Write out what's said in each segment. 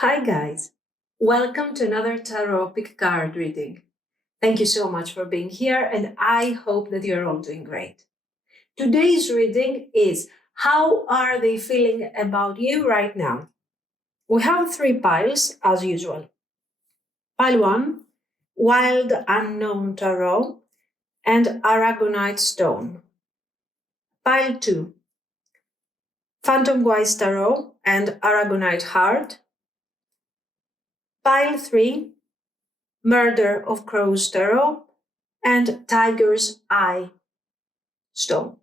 Hi guys, welcome to another tarot pick card reading. Thank you so much for being here and I hope that you're all doing great. Today's reading is how are they feeling about you right now? We have three piles as usual. Pile 1, Wild Unknown Tarot and Aragonite Stone. Pile 2, Phantomwise Tarot and Aragonite Heart. Pile 3, Murder of Crows Tarot and Tiger's Eye Stone.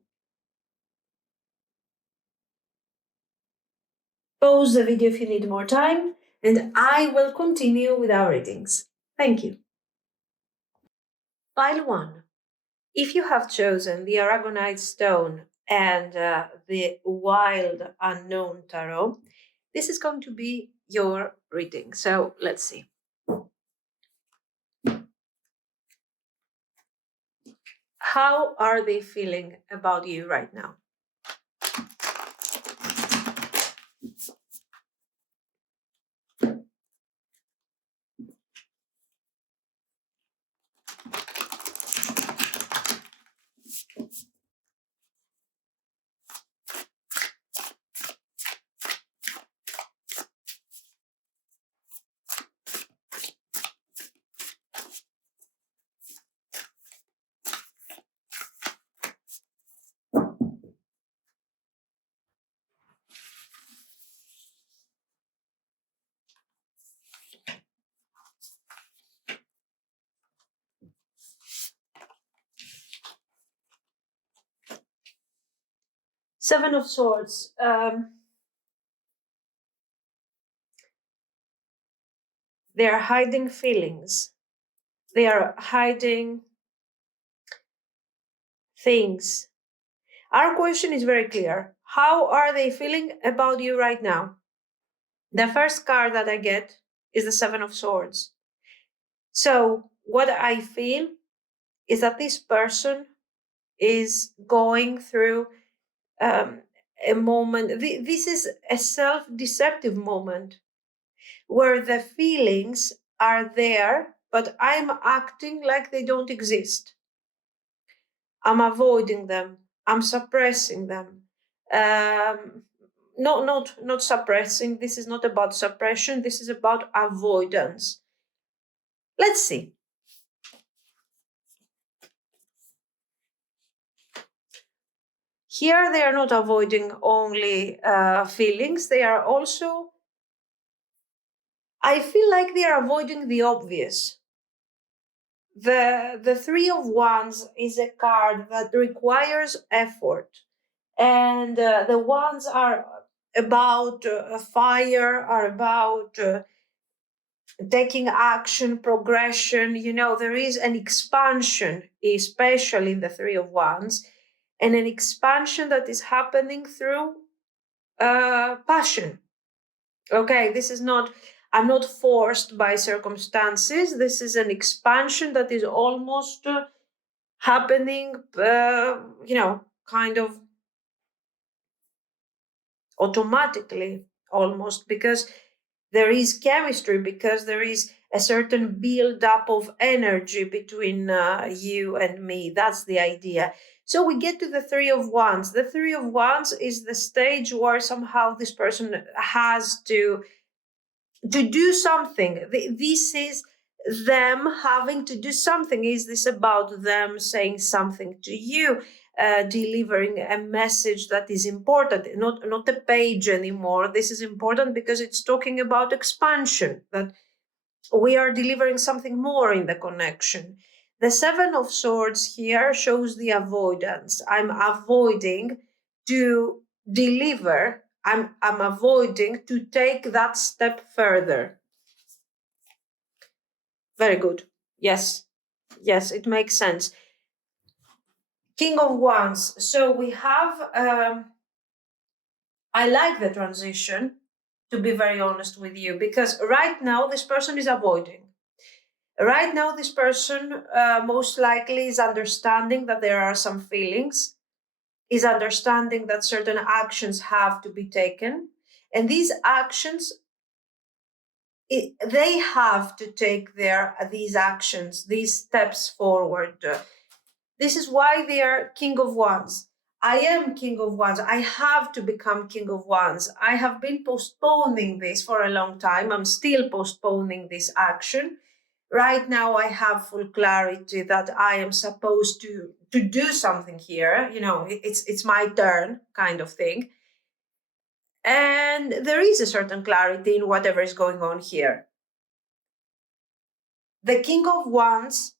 Pause the video if you need more time, and I will continue with our readings. Thank you. Pile 1. If you have chosen the Aragonite Stone and the Wild Unknown Tarot, this is going to be your reading. So let's see. How are they feeling about you right now? Seven of Swords. They are hiding feelings. They are hiding things. Our question is very clear. How are they feeling about you right now? The first card that I get is the Seven of Swords. So what I feel is that this person is going through a moment. This is a self-deceptive moment where the feelings are there, but I'm acting like they don't exist. I'm avoiding them. I'm suppressing them. Not suppressing. This is not about suppression. This is about avoidance. Let's see. Here they are not avoiding only feelings. They are also, I feel like they are avoiding the obvious. The Three of Wands is a card that requires effort. And the wands are about fire, are about taking action, progression. You know, there is an expansion, especially in the Three of Wands, and an expansion that is happening through passion. Okay, this is not, I'm not forced by circumstances. This is an expansion that is almost happening, kind of automatically, almost, because there is chemistry, because there is a certain build up of energy between you and me. That's the idea. So we get to the Three of Wands. The Three of Wands is the stage where somehow this person has to do something. This is them having to do something. Is this about them saying something to you? Delivering a message that is important, not a page anymore. This is important because it's talking about expansion, that we are delivering something more in the connection. The Seven of Swords here shows the avoidance. I'm avoiding to deliver. I'm avoiding to take that step further. Very good. Yes, it makes sense. King of Wands. So we have, I like the transition, to be very honest with you, because right now this person is avoiding. Right now this person most likely is understanding that there are some feelings, is understanding that certain actions have to be taken. And these actions they have to take these actions, these steps forward. This is why they are King of Wands. I am King of Wands. I have to become King of Wands. I have been postponing this for a long time. I'm still postponing this action. Right now, I have full clarity that I am supposed to do something here. It's my turn, kind of thing. And there is a certain clarity in whatever is going on here. The King of Wands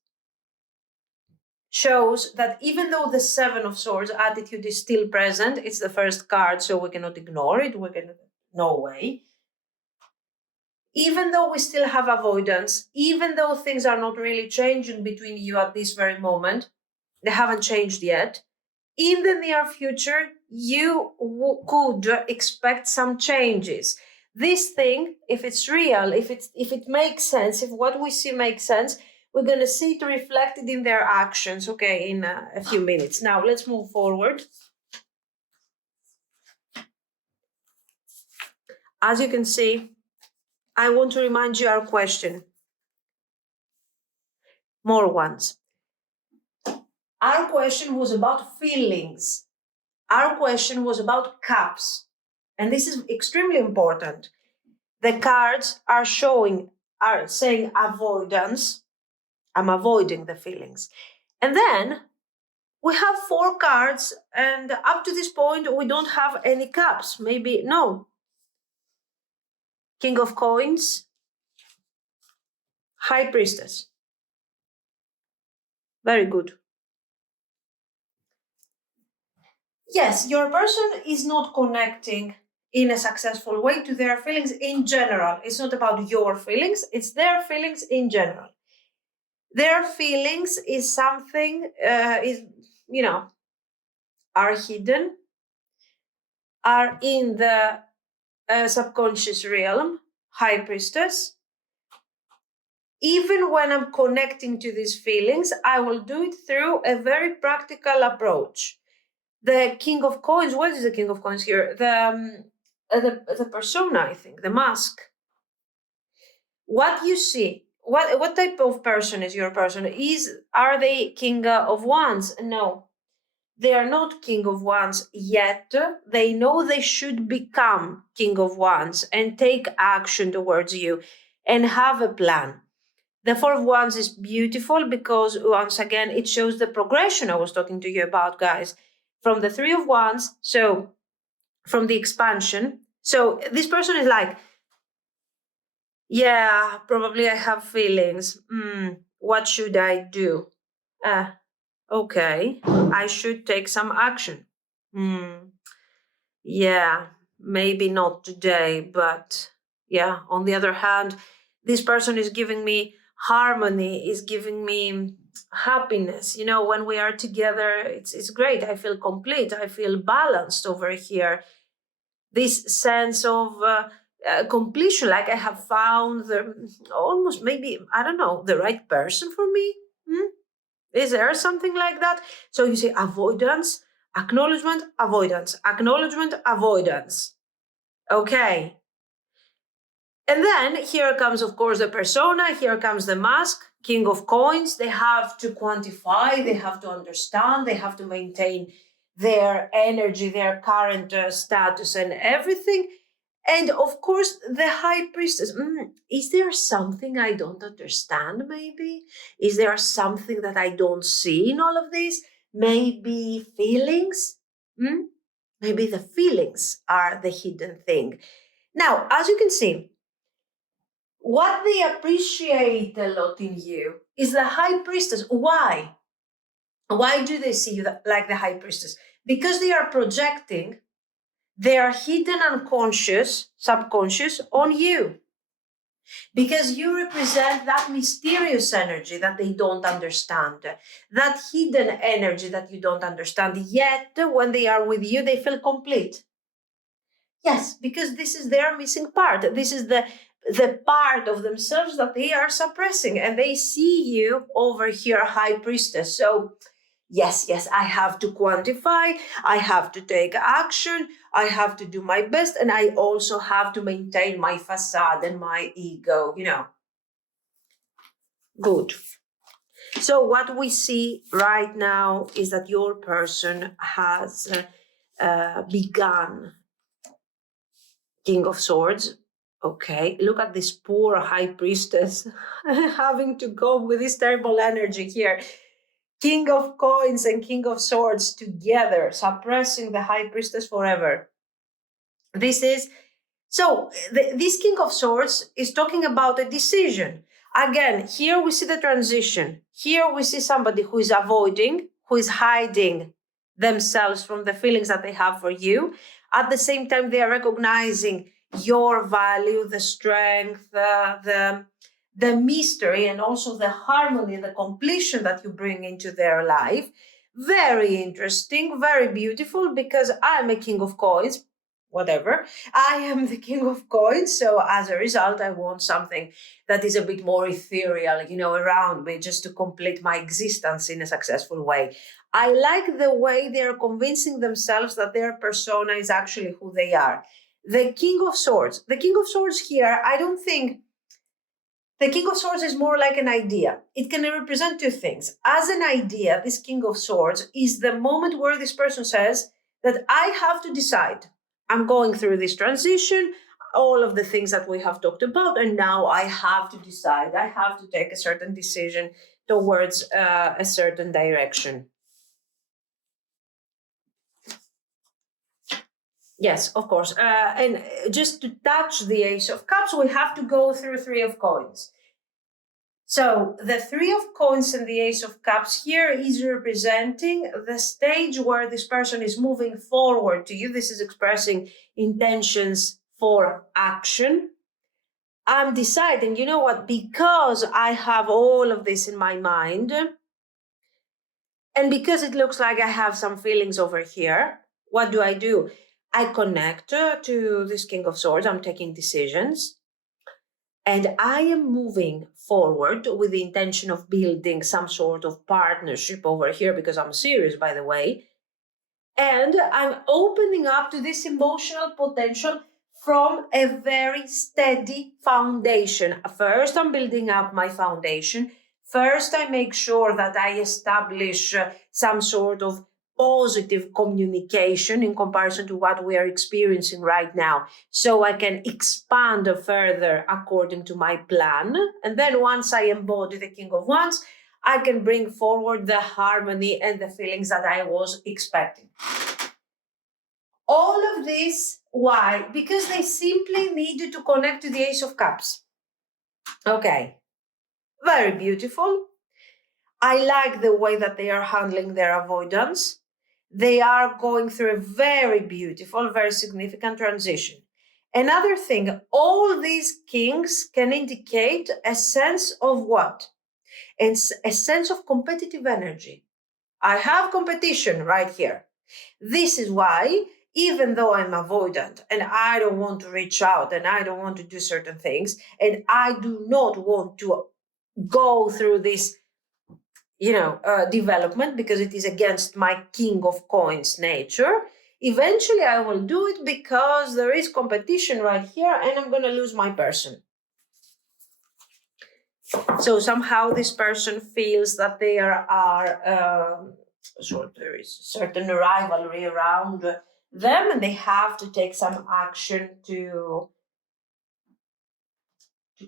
shows that even though the Seven of Swords attitude is still present, it's the first card, so we cannot ignore it. No way. Even though we still have avoidance, even though things are not really changing between you at this very moment, they haven't changed yet. In the near future, you could expect some changes. This thing, if it's real, if it makes sense, if what we see makes sense, we're going to see it reflected in their actions, okay, in a few minutes. Now, let's move forward. As you can see, I want to remind you our question. More ones. Our question was about feelings. Our question was about cups. And this is extremely important. The cards are saying avoidance. I'm avoiding the feelings. And then we have 4 cards, and up to this point, we don't have any cups. Maybe, no. King of Coins, High Priestess. Very good. Yes, your person is not connecting in a successful way to their feelings in general. It's not about your feelings, it's their feelings in general. Their feelings is something, are hidden, are in the subconscious realm, High Priestess. Even when I'm connecting to these feelings, I will do it through a very practical approach. The King of Coins, what is the King of Coins here? The persona, I think, the mask. What you see, what type of person is your person? Are they King of Wands? No. They are not King of Wands yet. They know they should become King of Wands and take action towards you and have a plan. The Four of Wands is beautiful because, once again, it shows the progression I was talking to you about, guys. From the Three of Wands, so from the expansion. So this person is like, yeah, probably I have feelings. What should I do? Okay, I should take some action. Yeah, maybe not today, but yeah, on the other hand, this person is giving me harmony, is giving me happiness. When we are together, it's great. I feel complete. I feel balanced over here. This sense of completion, like I have found almost maybe, I don't know, the right person for me. Is there something like that? So you say avoidance, acknowledgement, avoidance, acknowledgement, avoidance. Okay. And then here comes, of course, the persona. Here comes the mask, King of Coins. They have to quantify, they have to understand, they have to maintain their energy, their current status and everything. And of course, the High Priestess. Is there something I don't understand, maybe? Is there something that I don't see in all of this? Maybe feelings? Maybe the feelings are the hidden thing. Now, as you can see, what they appreciate a lot in you is the High Priestess. Why? Why do they see you like the High Priestess? Because they are projecting their hidden unconscious, subconscious on you. Because you represent that mysterious energy that they don't understand, that hidden energy that you don't understand. Yet, when they are with you, they feel complete. Yes, because this is their missing part. This is the part of themselves that they are suppressing, and they see you over here, High Priestess. So yes, I have to quantify, I have to take action, I have to do my best, and I also have to maintain my facade and my ego, Good. So what we see right now is that your person has begun King of Swords. Okay, look at this poor High Priestess having to go with this terrible energy here. King of Coins and King of Swords together, suppressing the High Priestess forever. This is this King of Swords is talking about a decision. Again, here we see the transition. Here we see somebody who is avoiding, who is hiding themselves from the feelings that they have for you. At the same time, they are recognizing your value, the strength, the mystery, and also the harmony, the completion that you bring into their life. Very interesting, very beautiful, because I'm a King of Coins, whatever. I am the King of Coins, so as a result, I want something that is a bit more ethereal, around me, just to complete my existence in a successful way. I like the way they are convincing themselves that their persona is actually who they are. The King of Swords. The King of Swords here, I don't think the King of Swords is more like an idea. It can represent two things. As an idea, this King of Swords is the moment where this person says that I have to decide. I'm going through this transition, all of the things that we have talked about, and now I have to decide. I have to take a certain decision towards a certain direction. Yes, of course. And just to touch the Ace of Cups, we have to go through Three of Coins. So the Three of Coins and the Ace of Cups here is representing the stage where this person is moving forward to you. This is expressing intentions for action. I'm deciding, you know what, because I have all of this in my mind, and because it looks like I have some feelings over here, what do? I connect to this King of Swords. I'm taking decisions. And I am moving forward with the intention of building some sort of partnership over here, because I'm serious, by the way. And I'm opening up to this emotional potential from a very steady foundation. First, I'm building up my foundation. First, I make sure that I establish some sort of positive communication in comparison to what we are experiencing right now, so I can expand further according to my plan. And then once I embody the King of Wands, I can bring forward the harmony and the feelings that I was expecting. All of this, why? Because they simply needed to connect to the Ace of Cups. Okay, very beautiful. I like the way that they are handling their avoidance. They are going through a very beautiful, very significant transition. Another thing, all these kings can indicate a sense of what? It's a sense of competitive energy. I have competition right here. This is why, even though I'm avoidant and I don't want to reach out and I don't want to do certain things, and I do not want to go through this development because it is against my King of Coins nature, eventually I will do it because there is competition right here and I'm going to lose my person. So somehow this person feels that there are there is certain rivalry around them, and they have to take some action to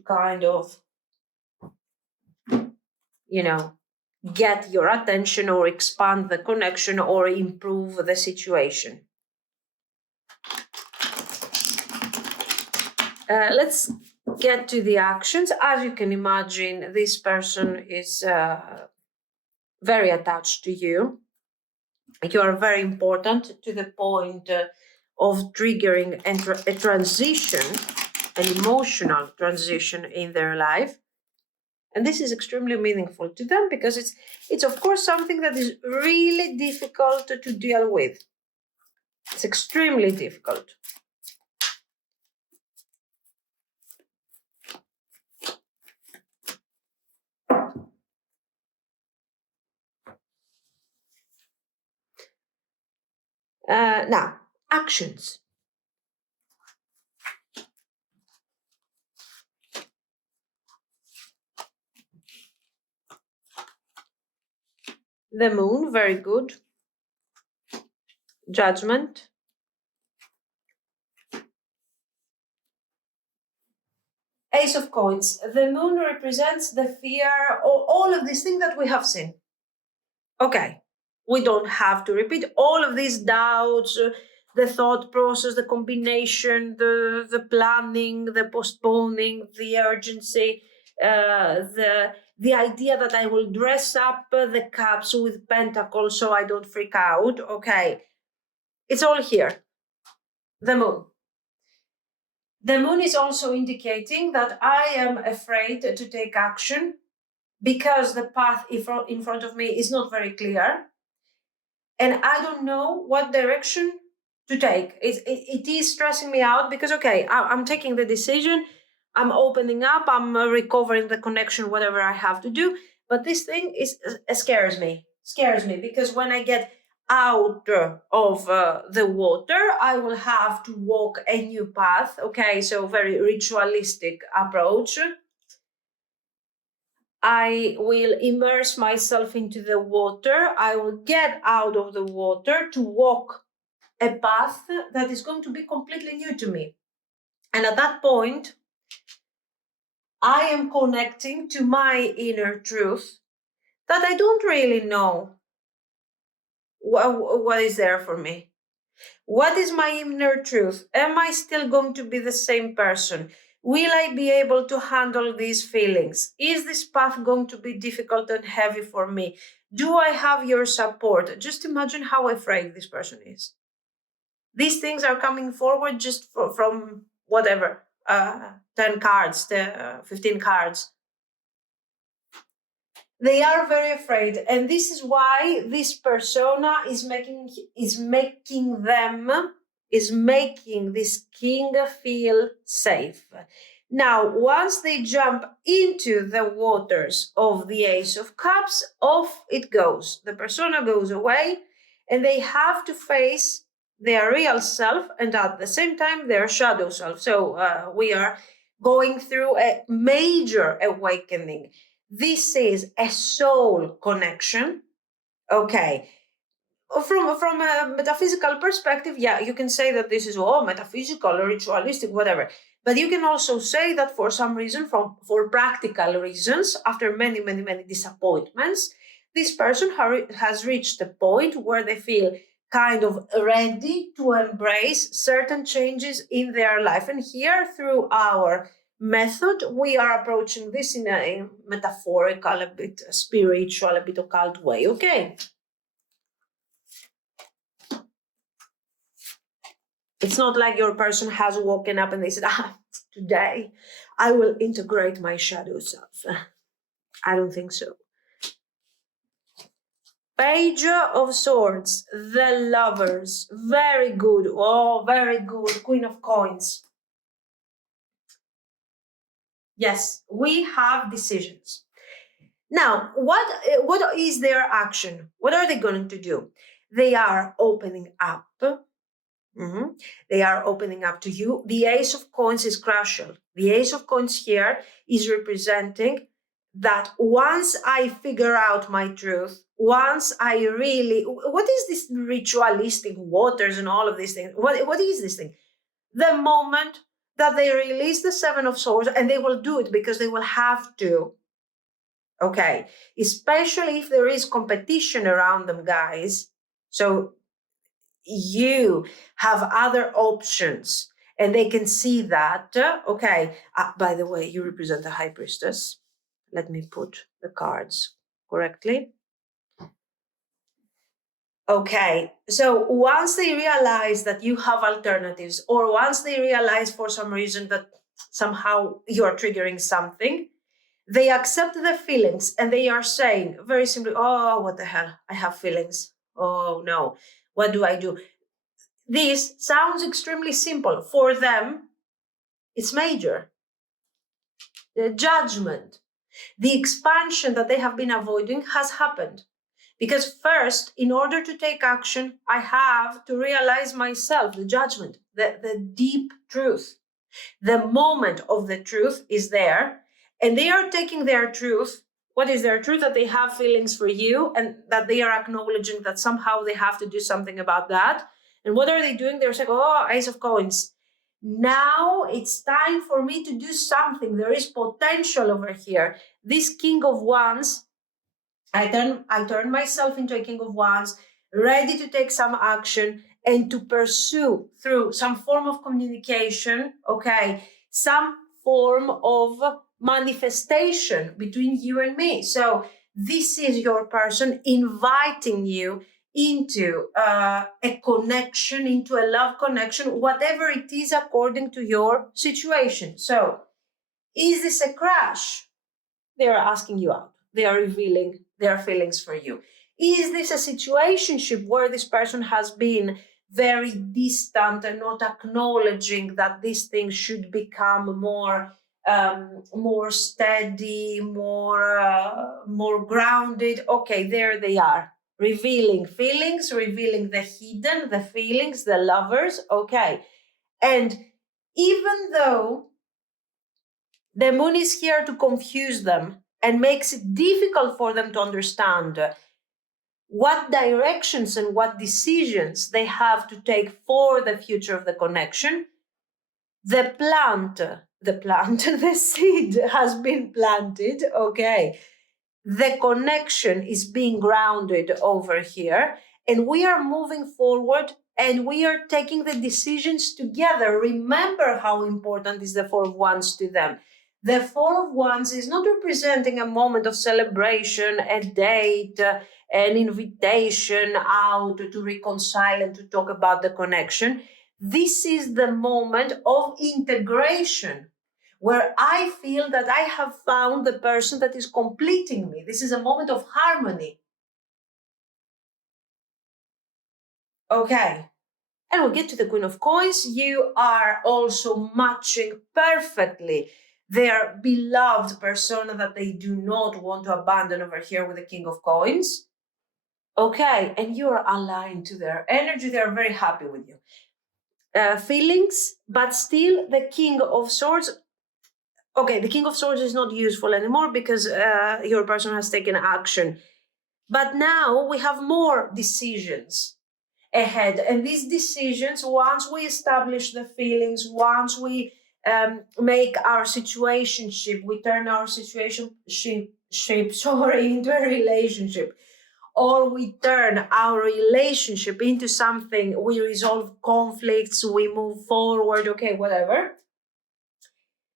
kind of get your attention or expand the connection or improve the situation. Let's get to the actions. As you can imagine, this person is very attached to you. You are very important to the point of triggering a transition, an emotional transition in their life. And this is extremely meaningful to them because it's of course something that is really difficult to deal with. It's extremely difficult. Now, actions. The moon, very good. Judgment. Ace of Coins. The moon represents the fear, all of these things that we have seen. Okay, we don't have to repeat all of these doubts, the thought process, the combination, the planning, the postponing, the urgency, the idea that I will dress up the cups with pentacles so I don't freak out. Okay, it's all here. The moon. The moon is also indicating that I am afraid to take action because the path in front of me is not very clear. And I don't know what direction to take. It is stressing me out because, okay, I'm taking the decision, I'm opening up, I'm recovering the connection, whatever I have to do. But this thing scares me because when I get out of the water, I will have to walk a new path. Okay, so very ritualistic approach. I will immerse myself into the water. I will get out of the water to walk a path that is going to be completely new to me. And at that point, I am connecting to my inner truth that I don't really know what is there for me. What is my inner truth? Am I still going to be the same person? Will I be able to handle these feelings? Is this path going to be difficult and heavy for me? Do I have your support? Just imagine how afraid this person is. These things are coming forward just from whatever, 10 cards, 15 cards. They are very afraid, and this is why this persona is making this king feel safe. Now, once they jump into the waters of the Ace of Cups, off it goes. The persona goes away, and they have to face their real self and at the same time their shadow self. So we are going through a major awakening. This is a soul connection. Okay. From a metaphysical perspective, yeah, you can say that this is metaphysical or ritualistic, whatever. But you can also say that for some reason, for practical reasons, after many, many, many disappointments, this person has reached a point where they feel kind of ready to embrace certain changes in their life. And here, through our method, we are approaching this in a metaphorical, a bit spiritual, a bit occult way. Okay. It's not like your person has woken up and they said, today I will integrate my shadow self. I don't think so. Page of Swords, the Lovers, very good. Oh, very good. Queen of Coins. Yes, we have decisions. Now, what is their action? What are they going to do? They are opening up. Mm-hmm. They are opening up to you. The Ace of Coins is crucial. The Ace of Coins here is representing that once I figure out my truth, once I really, what is this ritualistic waters and all of these things? What is this thing? The moment that they release the Seven of Swords, and they will do it because they will have to. Okay, especially if there is competition around them, guys. So you have other options and they can see that. Okay, by the way, you represent the High Priestess. Let me put the cards correctly. Okay, so once they realize that you have alternatives, or once they realize for some reason that somehow you're triggering something, they accept their feelings and they are saying very simply, oh, what the hell, I have feelings. Oh no, what do I do? This sounds extremely simple. For them, it's major. The judgment, the expansion that they have been avoiding has happened. Because first, in order to take action, I have to realize myself, the judgment, the deep truth. The moment of the truth is there, and they are taking their truth. What is their truth? That they have feelings for you, and that they are acknowledging that somehow they have to do something about that. And what are they doing? They're saying, oh, Ace of Coins. Now it's time for me to do something. There is potential over here. This King of Wands, I turn myself into a King of Wands, ready to take some action and to pursue through some form of communication, okay, some form of manifestation between you and me. So this is your person inviting you into a connection, into a love connection, whatever it is according to your situation. So is this a crush? They are asking you out. They are revealing their feelings for you. Is this a situationship where this person has been very distant and not acknowledging that these things should become more steady, more grounded? Okay, there they are, revealing feelings, revealing the hidden, the feelings, the lovers. Okay, and even though the moon is here to confuse them and makes it difficult for them to understand what directions and what decisions they have to take for the future of the connection. The the seed has been planted, okay. The connection is being grounded over here, and we are moving forward and we are taking the decisions together. Remember how important is the Four of Wands to them. The Four of Wands is not representing a moment of celebration, a date, an invitation out to reconcile and to talk about the connection. This is the moment of integration, where I feel that I have found the person that is completing me. This is a moment of harmony. Okay. And we get to the Queen of Coins. You are also matching perfectly their beloved persona that they do not want to abandon over here with the King of Coins. Okay, and you are aligned to their energy. They are very happy with you. Feelings, but still the King of Swords. Okay, the King of Swords is not useful anymore because your person has taken action. But now we have more decisions ahead. And these decisions, once we establish the feelings, once we make our situationship, we turn our situationship into a relationship, or we turn our relationship into something, we resolve conflicts, we move forward, okay, whatever.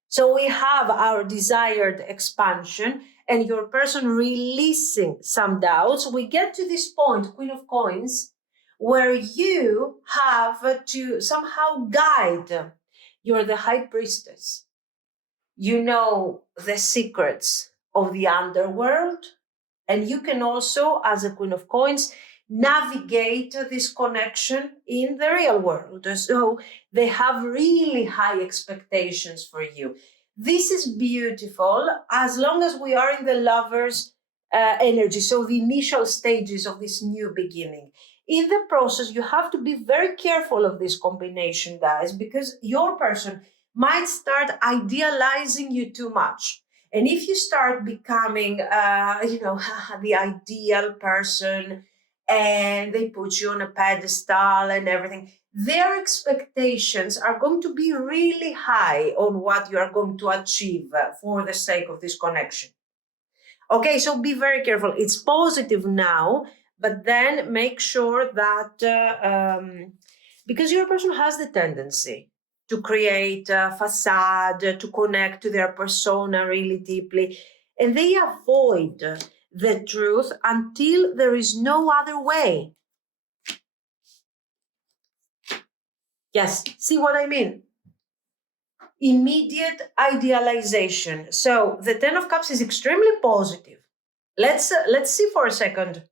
So we have our desired expansion and your person releasing some doubts. We get to this point, Queen of Coins, where you have to somehow guide. You're the High Priestess. You know the secrets of the underworld. And you can also, as a Queen of Coins, navigate this connection in the real world. So they have really high expectations for you. This is beautiful as long as we are in the Lovers' energy, so the initial stages of this new beginning. In the process, you have to be very careful of this combination, guys, because your person might start idealizing you too much. And if you start becoming, the ideal person, and they put you on a pedestal and everything, their expectations are going to be really high on what you are going to achieve for the sake of this connection. Okay, so be very careful. It's positive now, but then make sure that, because your person has the tendency to create a facade, to connect to their persona really deeply, and they avoid the truth until there is no other way. Yes, see what I mean? Immediate idealization. So the Ten of Cups is extremely positive. Let's see for a second,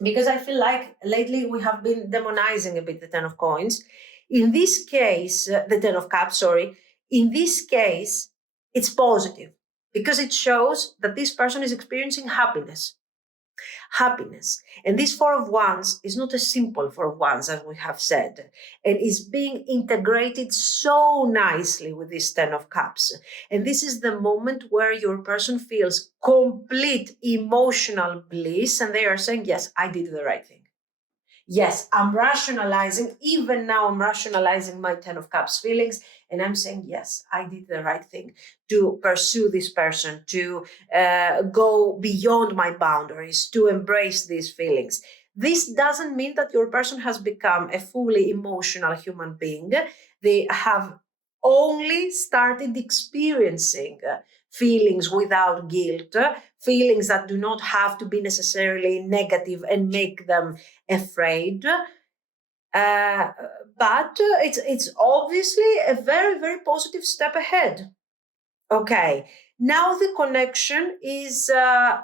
because I feel like lately we have been demonizing a bit the Ten of Coins. In this case, the Ten of Cups, sorry, in this case, it's positive because it shows that this person is experiencing happiness. Happiness. And this Four of Wands is not a simple Four of Wands, as we have said, and is being integrated so nicely with this Ten of Cups. And this is the moment where your person feels complete emotional bliss, and they are saying, yes, I did the right thing. Yes, I'm rationalizing, even now I'm rationalizing my Ten of Cups feelings, and I'm saying, yes, I did the right thing to pursue this person, to go beyond my boundaries, to embrace these feelings. This doesn't mean that your person has become a fully emotional human being. They have only started experiencing feelings without guilt, feelings that do not have to be necessarily negative and make them afraid. Uh, but it's obviously a very, very positive step ahead. Okay, now the connection is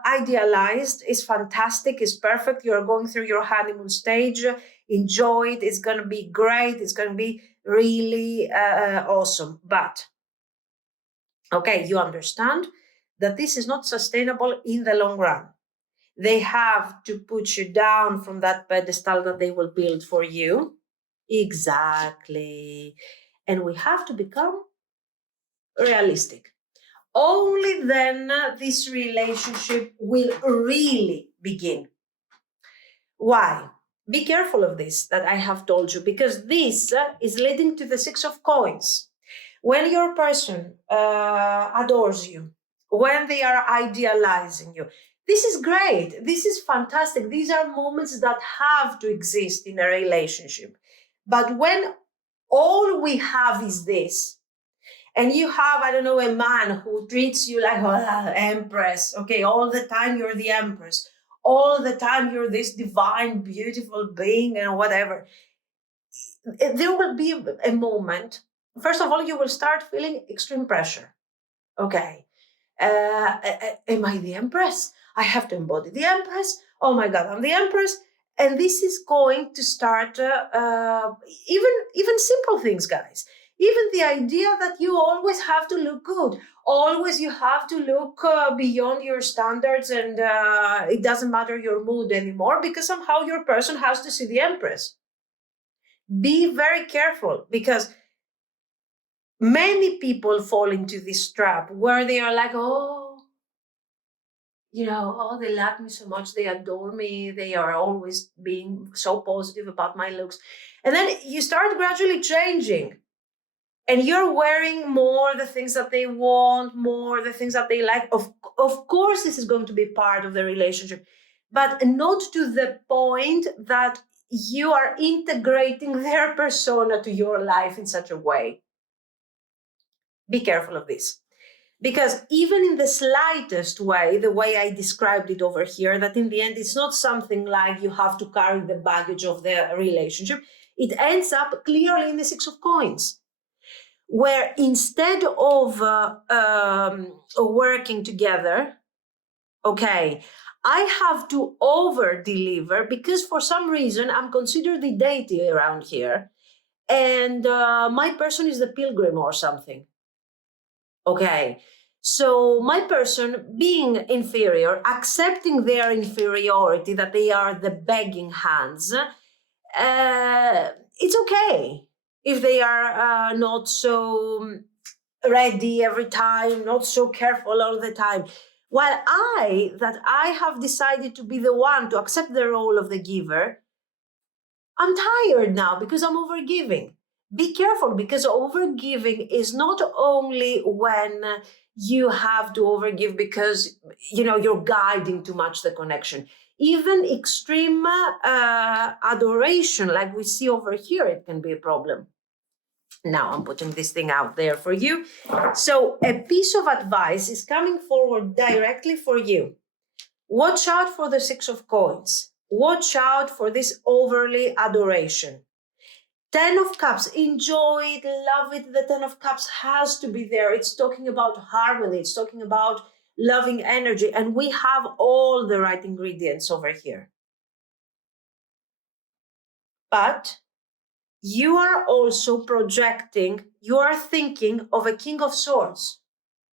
idealized, is fantastic, is perfect. You're going through your honeymoon stage. Enjoy it. It's going to be great. It's going to be really awesome. But, okay, you understand that this is not sustainable in the long run. They have to put you down from that pedestal that they will build for you. Exactly. And we have to become realistic. Only then this relationship will really begin. Why? Be careful of this that I have told you, because this is leading to the Six of Coins. When your person adores you, when they are idealizing you, this is great. This is fantastic. These are moments that have to exist in a relationship. But when all we have is this, and you have, I don't know, a man who treats you like empress, okay, all the time you're the empress, all the time you're this divine, beautiful being and whatever, there will be a moment. First of all, you will start feeling extreme pressure. Okay, am I the empress? I have to embody the empress. Oh my God, I'm the empress. And this is going to start even simple things, guys. Even the idea that you always have to look good, always you have to look beyond your standards, and it doesn't matter your mood anymore because somehow your person has to see the empress. Be very careful, because many people fall into this trap where they are like, oh, oh, they like me so much, they adore me, they are always being so positive about my looks. And then you start gradually changing, and you're wearing more the things that they want, more the things that they like. Of course, this is going to be part of the relationship, but not to the point that you are integrating their persona to your life in such a way. Be careful of this. Because even in the slightest way, the way I described it over here, that in the end, it's not something like you have to carry the baggage of the relationship. It ends up clearly in the Six of Coins, where instead of working together, okay, I have to over deliver because for some reason I'm considered the deity around here, and my person is the pilgrim or something. Okay, so my person being inferior, accepting their inferiority, that they are the begging hands, it's okay if they are not so ready every time, not so careful all the time. While I have decided to be the one to accept the role of the giver, I'm tired now because I'm overgiving. Be careful, because overgiving is not only when you have to overgive because you're guiding too much the connection. Even extreme adoration, like we see over here, it can be a problem. Now I'm putting this thing out there for you. So a piece of advice is coming forward directly for you. Watch out for the Six of Coins. Watch out for this overly adoration. Ten of Cups, enjoy it, love it. The Ten of Cups has to be there. It's talking about harmony. It's talking about loving energy. And we have all the right ingredients over here. But you are also projecting, you are thinking of a King of Swords.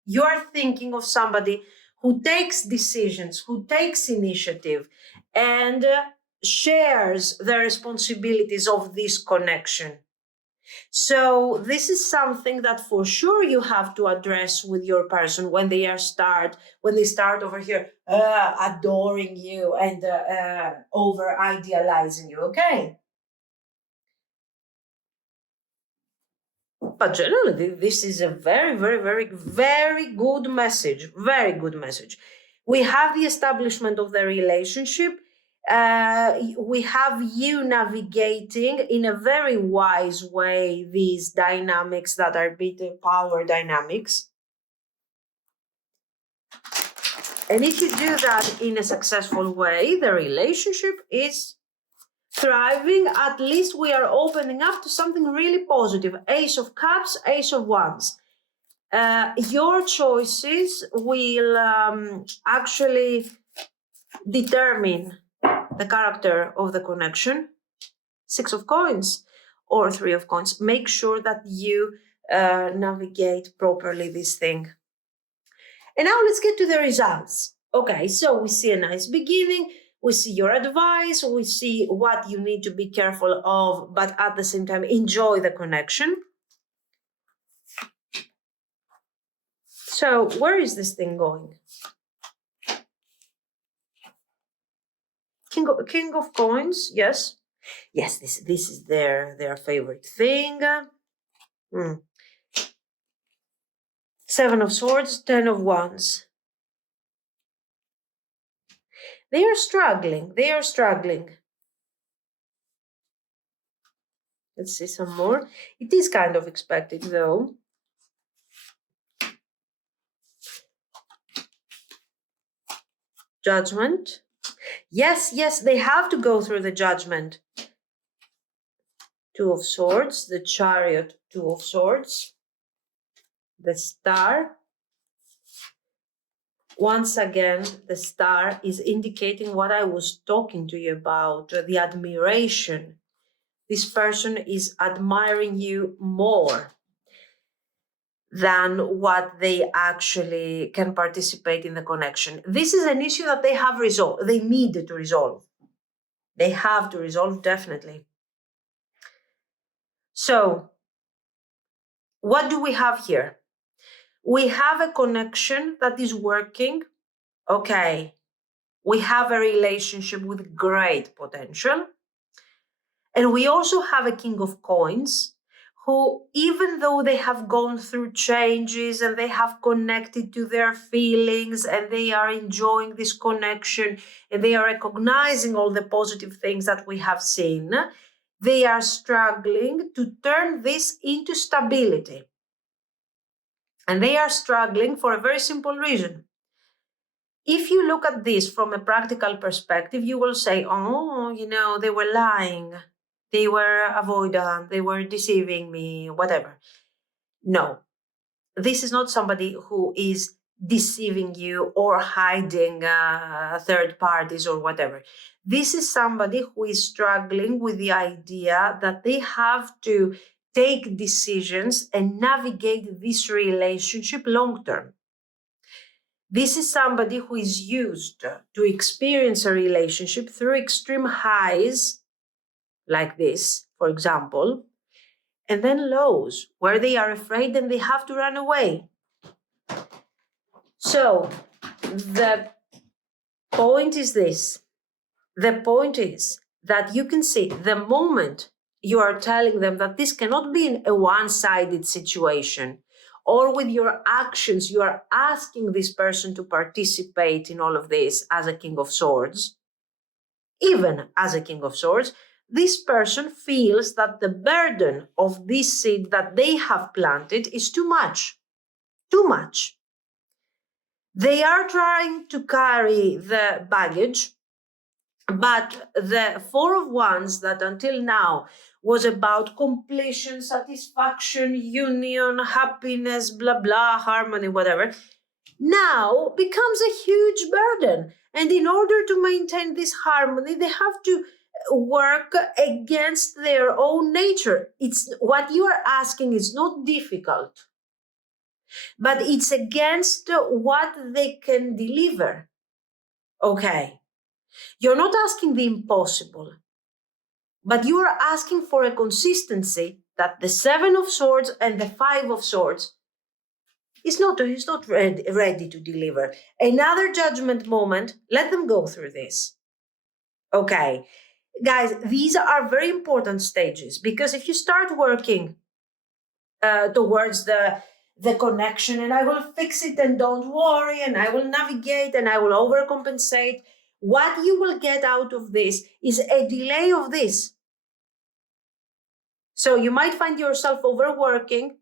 You are thinking of somebody who takes decisions, who takes initiative, and shares the responsibilities of this connection. So this is something that for sure you have to address with your person when they start over here adoring you and over idealizing you. Okay. But generally, this is a very, very, very, very good message. Very good message. We have the establishment of the relationship. We have you navigating in a very wise way these dynamics that are beating power dynamics. And if you do that in a successful way, the relationship is thriving. At least we are opening up to something really positive. Ace of Cups, Ace of Wands. Your choices will actually determine the character of the connection. Six of Coins or Three of Coins. Make sure that you navigate properly this thing. And now let's get to the results. Okay, so we see a nice beginning. We see your advice. We see what you need to be careful of, but at the same time, enjoy the connection. So where is this thing going? King of Coins, yes. Yes, this is their favorite thing. Seven of Swords, Ten of Wands. They are struggling. They are struggling. Let's see some more. It is kind of expected, though. Judgment. Yes, they have to go through the judgment. Two of Swords, the Chariot, Two of Swords, the Star. Once again, the Star is indicating what I was talking to you about, the admiration. This person is admiring you more than what they actually can participate in the connection. This is an issue that they have resolved. They need to resolve. They have to resolve, definitely. So, what do we have here? We have a connection that is working. Okay. We have a relationship with great potential. And we also have a King of Coins who, even though they have gone through changes and they have connected to their feelings and they are enjoying this connection and they are recognizing all the positive things that we have seen, they are struggling to turn this into stability. And they are struggling for a very simple reason. If you look at this from a practical perspective, you will say, oh, they were lying. They were avoidant, they were deceiving me, whatever. No, this is not somebody who is deceiving you or hiding third parties or whatever. This is somebody who is struggling with the idea that they have to take decisions and navigate this relationship long term. This is somebody who is used to experience a relationship through extreme highs like this, for example, and then lows where they are afraid and they have to run away. So the point is this. The point is that you can see the moment you are telling them that this cannot be a one-sided situation, or with your actions, you are asking this person to participate in all of this as a King of Swords, even as a King of Swords, this person feels that the burden of this seed that they have planted is too much. Too much. They are trying to carry the baggage, but the Four of Wands that until now was about completion, satisfaction, union, happiness, blah, blah, harmony, whatever, now becomes a huge burden. And in order to maintain this harmony, they have to work against their own nature. It's what you are asking is not difficult. but it's against what they can deliver. Okay. You're not asking the impossible, but you are asking for a consistency that the Seven of Swords and the Five of Swords is not ready to deliver. Another judgment moment, let them go through this. Okay. Guys, these are very important stages, because if you start working towards the connection, and I will fix it and don't worry, and I will navigate and I will overcompensate, what you will get out of this is a delay of this. So you might find yourself overworking,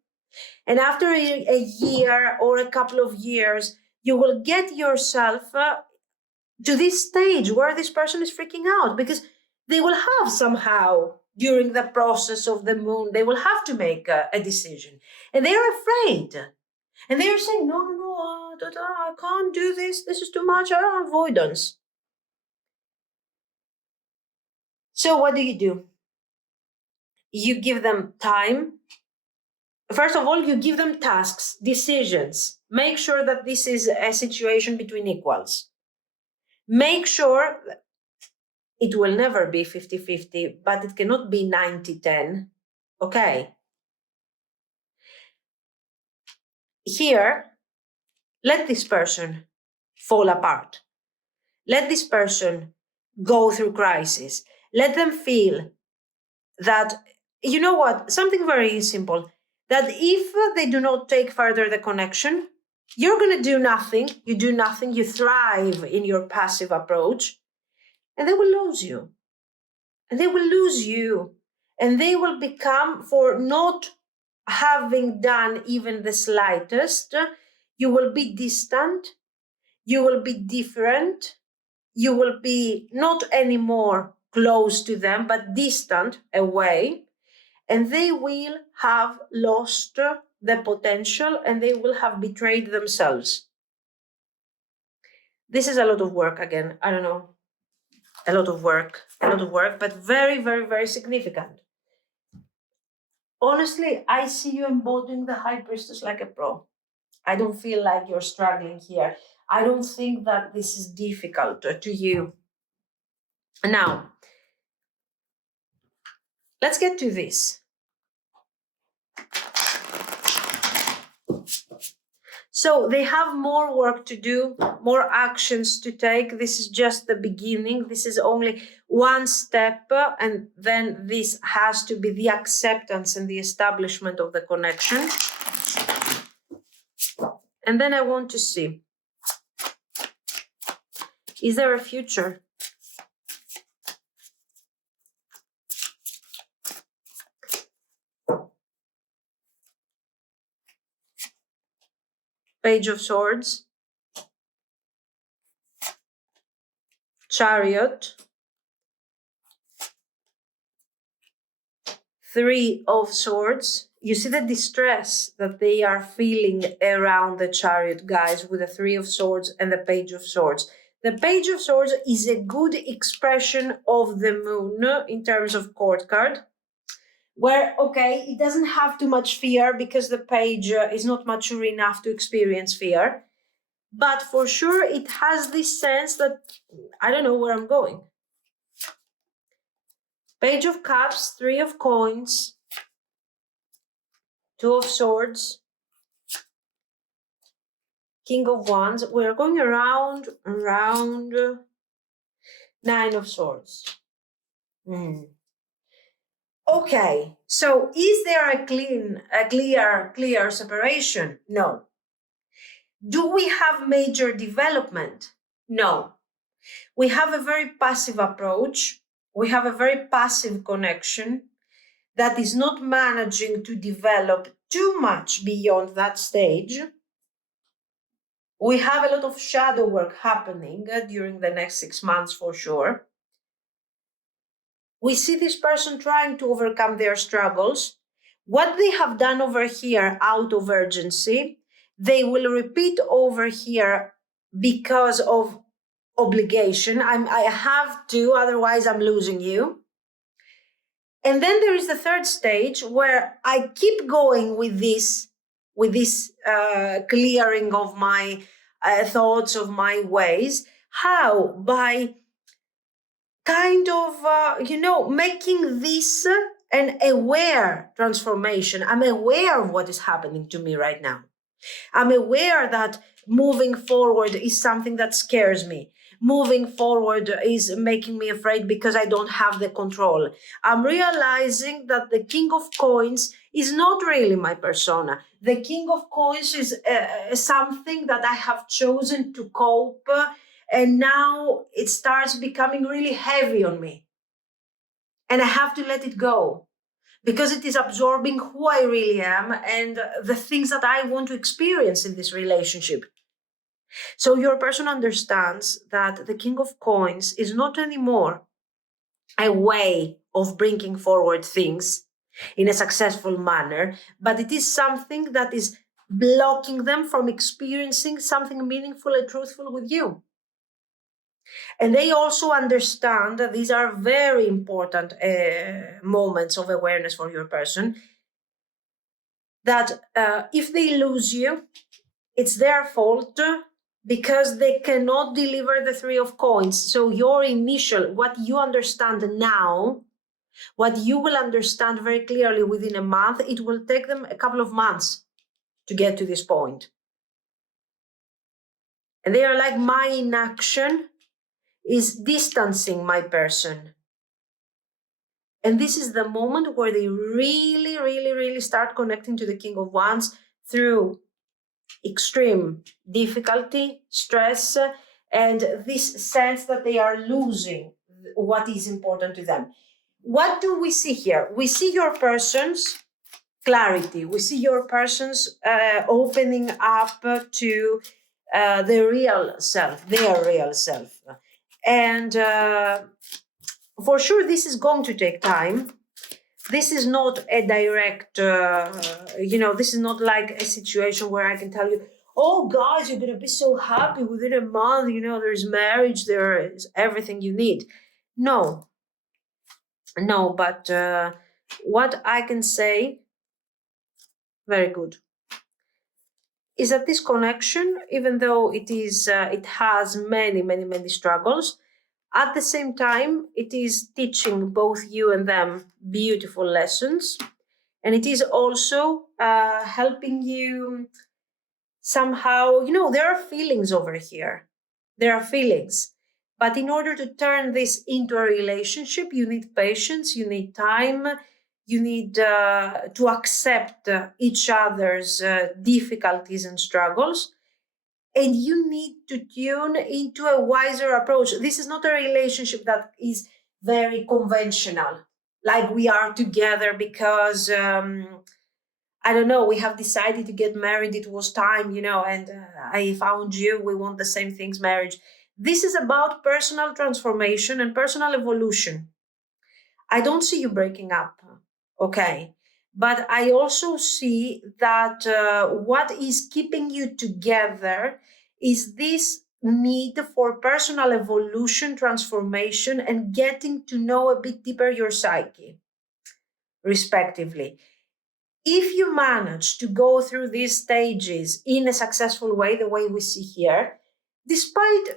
and after a year or a couple of years, you will get yourself to this stage where this person is freaking out, because they will have somehow, during the process of the moon, they will have to make a decision. And they are afraid. And they are saying, no, I can't do this. This is too much. Avoidance. So what do? You give them time. First of all, you give them tasks, decisions. Make sure that this is a situation between equals. Make sure it will never be 50-50, but it cannot be 90-10. Okay. Here, let this person fall apart. Let this person go through crisis. Let them feel that, you know what, something very simple, that if they do not take further the connection, you're going to do nothing. You do nothing. You thrive in your passive approach, and they will lose you. And they will lose you. And they will become, for not having done even the slightest, you will be distant, you will be different, you will be not anymore close to them, but distant, away, and they will have lost the potential, and they will have betrayed themselves. This is a lot of work again. I don't know. A lot of work, but very, very, very significant. Honestly, I see you embodying the High Priestess like a pro. I don't feel like you're struggling here. I don't think that this is difficult to you. Now, let's get to this. So they have more work to do, more actions to take. This is just the beginning. This is only one step, and then this has to be the acceptance and the establishment of the connection. And then I want to see, is there a future? Page of Swords, Chariot, Three of Swords. You see the distress that they are feeling around the Chariot, guys, with the Three of Swords and the Page of Swords. The Page of Swords is a good expression of the moon in terms of court card, where, okay, it doesn't have too much fear because the page is not mature enough to experience fear. But for sure, it has this sense that I don't know where I'm going. Page of Cups, Three of Coins, Two of Swords, King of Wands. We're going around, Nine of Swords. Okay, so is there a clear separation? No. Do we have major development? No. We have a very passive approach. We have a very passive connection that is not managing to develop too much beyond that stage. We have a lot of shadow work happening during the next 6 months for sure. We see this person trying to overcome their struggles. What they have done over here out of urgency, they will repeat over here because of obligation. I have to, otherwise I'm losing you. And then there is the third stage where I keep going with this with this clearing of my thoughts, of my ways. How? By kind of, making this an aware transformation. I'm aware of what is happening to me right now. I'm aware that moving forward is something that scares me. Moving forward is making me afraid because I don't have the control. I'm realizing that the King of Coins is not really my persona. The King of Coins is something that I have chosen to cope, and now it starts becoming really heavy on me. And I have to let it go, because it is absorbing who I really am and the things that I want to experience in this relationship. So your person understands that the King of Coins is not anymore a way of bringing forward things in a successful manner, but it is something that is blocking them from experiencing something meaningful and truthful with you. And they also understand that these are very important moments of awareness for your person, that if they lose you, it's their fault because they cannot deliver the Three of Coins. So your initial, what you understand now, what you will understand very clearly within a month, it will take them a couple of months to get to this point. And they are like, my inaction is distancing my person. And this is the moment where they really, really, really start connecting to the King of Wands through extreme difficulty, stress, and this sense that they are losing what is important to them. What do we see here? We see your person's clarity. We see your person's opening up to their real self. And for sure, this is going to take time. This is not a direct, this is not like a situation where I can tell you, oh, guys, you're going to be so happy within a month. There's marriage, there is everything you need. No, but what I can say, very good, is that this connection, even though it has many, many, many struggles, at the same time, it is teaching both you and them beautiful lessons. And it is also helping you somehow, there are feelings over here. There are feelings. But in order to turn this into a relationship, you need patience, you need time, you need to accept each other's difficulties and struggles. And you need to tune into a wiser approach. This is not a relationship that is very conventional, like we are together because, I don't know, we have decided to get married. It was time, and I found you. We want the same things, marriage. This is about personal transformation and personal evolution. I don't see you breaking up, okay? But I also see that what is keeping you together is this need for personal evolution, transformation, and getting to know a bit deeper your psyche, respectively. If you manage to go through these stages in a successful way, the way we see here, despite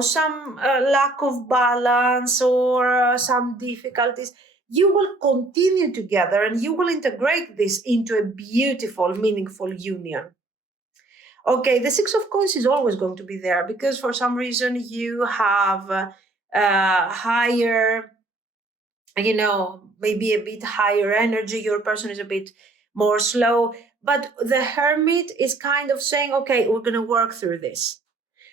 some lack of balance or some difficulties, you will continue together and you will integrate this into a beautiful, meaningful union. Okay, the Six of Coins is always going to be there because for some reason you have higher, maybe a bit higher energy. Your person is a bit more slow. But the Hermit is kind of saying, okay, we're going to work through this.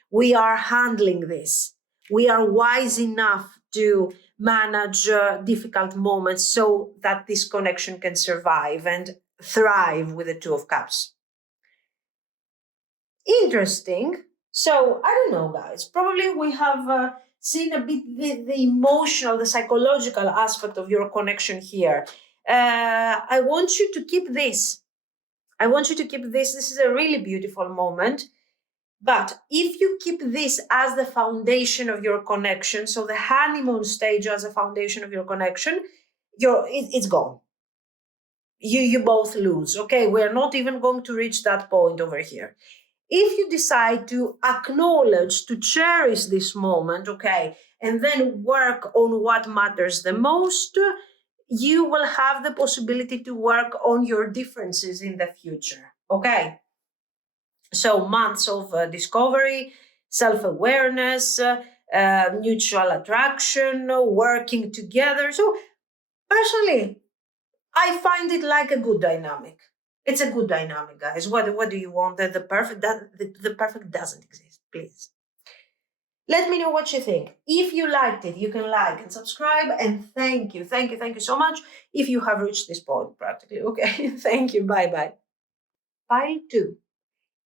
We are handling this. We are wise enough to manage difficult moments so that this connection can survive and thrive with the Two of Cups. Interesting. So, I don't know, guys. Probably we have seen a bit the emotional, the psychological aspect of your connection here. I want you to keep this. This is a really beautiful moment. But if you keep this as the foundation of your connection, so the honeymoon stage as a foundation of your connection, it's gone. you both lose. Okay, we're not even going to reach that point over here. If you decide to acknowledge, to cherish this moment, okay, and then work on what matters the most, you will have the possibility to work on your differences in the future. Okay, so months of discovery, self-awareness, mutual attraction, working together. So personally, I find it like a good dynamic. It's a good dynamic, guys. What do you want? The perfect the perfect doesn't exist, please. Let me know what you think. If you liked it, you can like and subscribe. And thank you so much if you have reached this point practically. Okay, thank you. Bye bye. Pile 2.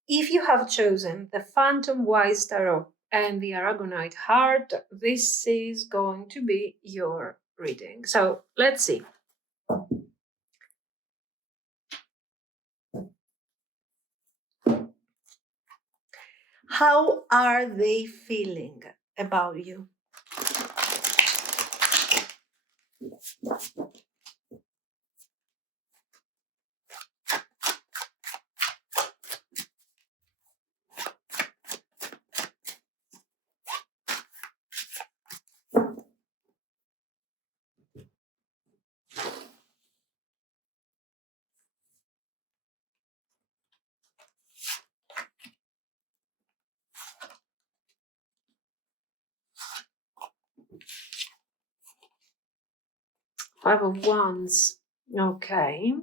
If you have chosen the Phantomwise Tarot and the Aragonite Heart, this is going to be your reading. So let's see. How are they feeling about you? Five of Wands. Okay.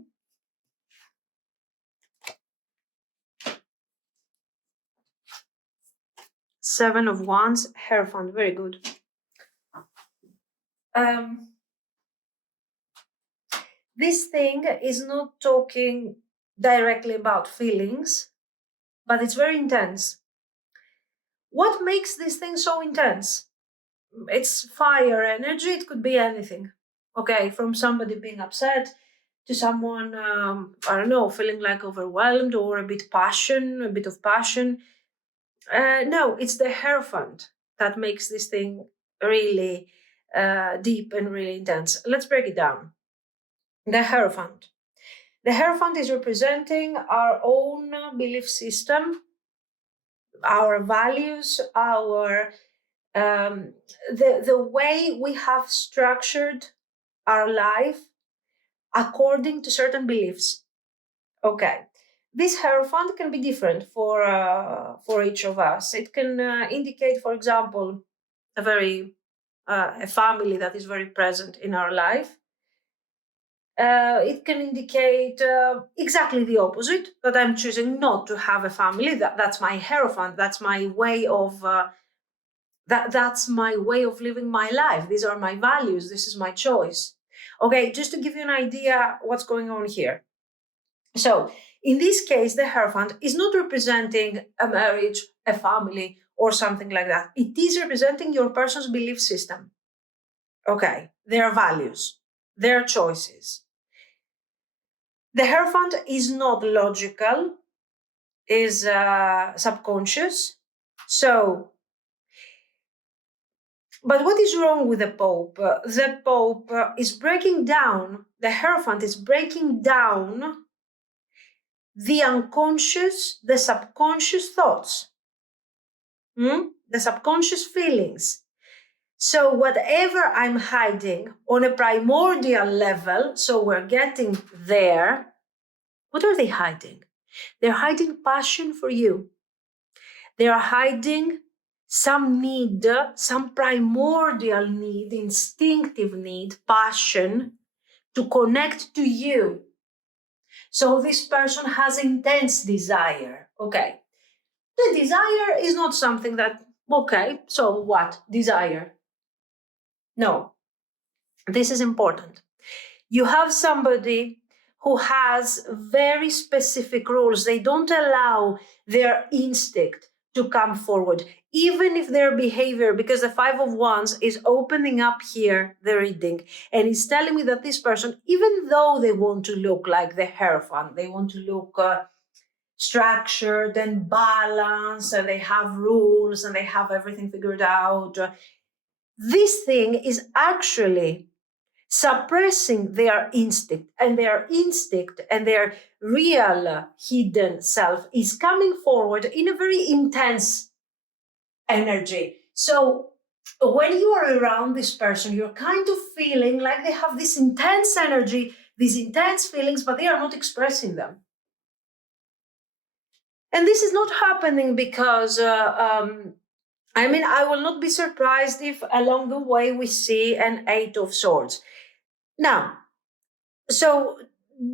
Seven of Wands. Hierophant. Very good. This thing is not talking directly about feelings, but it's very intense. What makes this thing so intense? It's fire energy. It could be anything. Okay, from somebody being upset to someone, I don't know, feeling like overwhelmed or a bit of passion. No, it's the Hierophant that makes this thing really deep and really intense. Let's break it down. The Hierophant. The Hierophant is representing our own belief system, our values, our the way we have structured our life according to certain beliefs. Okay, this Hierophant can be different for each of us. It can indicate, for example, a family that is very present in our life. It can indicate exactly the opposite, that I'm choosing not to have a family. That's my Hierophant. That's my way of that's my way of living my life. These are my values. This is my choice. Okay, just to give you an idea what's going on here. So in this case, the Hierophant is not representing a marriage, a family, or something like that. It is representing your person's belief system. Okay, their values, their choices. The Hierophant is not logical, is subconscious. So, but what is wrong with the Pope? The Pope is breaking down, the Hierophant is breaking down the unconscious, the subconscious thoughts, the subconscious feelings. So whatever I'm hiding on a primordial level, so we're getting there, what are they hiding? They're hiding passion for you. They are hiding some need, some primordial need, instinctive need, passion to connect to you. So this person has intense desire. Okay. The desire is not something that, okay, so what? Desire. No, this is important. You have somebody who has very specific rules. They don't allow their instinct to come forward, even if their behavior, because the Five of Wands is opening up here the reading, and it's telling me that this person, even though they want to look like the Hierophant, they want to look structured and balanced, and they have rules and they have everything figured out, this thing is actually suppressing their instinct, and their real hidden self is coming forward in a very intense energy. So when you are around this person, you're kind of feeling like they have this intense energy, these intense feelings, but they are not expressing them. And this is not happening because, I will not be surprised if along the way we see an Eight of Swords. Now, so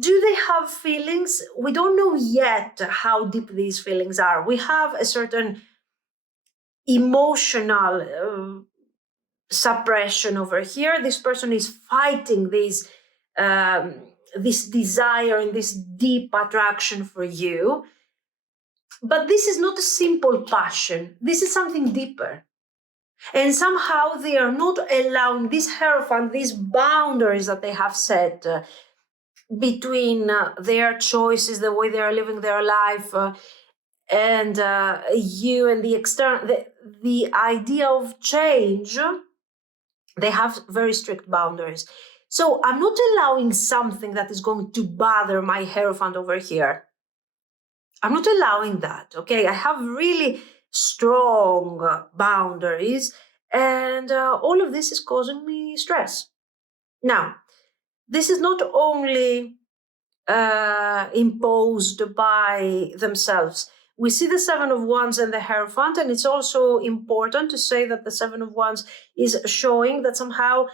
do they have feelings? We don't know yet how deep these feelings are. We have a certain emotional suppression over here. This person is fighting this desire and this deep attraction for you. But this is not a simple passion. This is something deeper. And somehow they are not allowing this Hierophant, these boundaries that they have set between their choices, the way they are living their life, and you and the external, the idea of change. They have very strict boundaries. So I'm not allowing something that is going to bother my Hierophant over here. I'm not allowing that, okay? I have really strong boundaries, and all of this is causing me stress. Now, this is not only imposed by themselves. We see the Seven of Wands and the Hierophant, and it's also important to say that the Seven of Wands is showing that somehow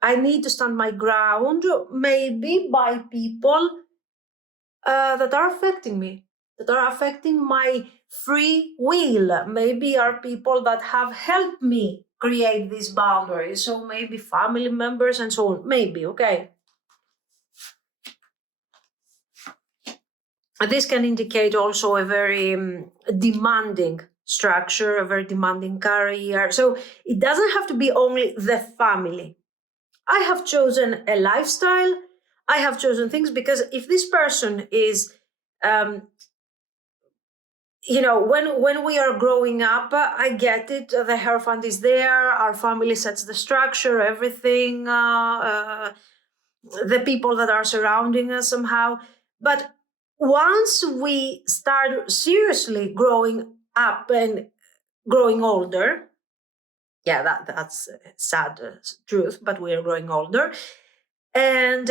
I need to stand my ground, maybe by people that are affecting me, that are affecting my free will. Maybe are people that have helped me create these boundaries. So maybe family members and so on. Maybe, okay. This can indicate also a very demanding structure, a very demanding career. So it doesn't have to be only the family. I have chosen a lifestyle. I have chosen things because if this person is, when we are growing up, I get it. The Hierophant is there. Our family sets the structure, everything, the people that are surrounding us somehow. But once we start seriously growing up and growing older, that's a sad truth, but we are growing older. And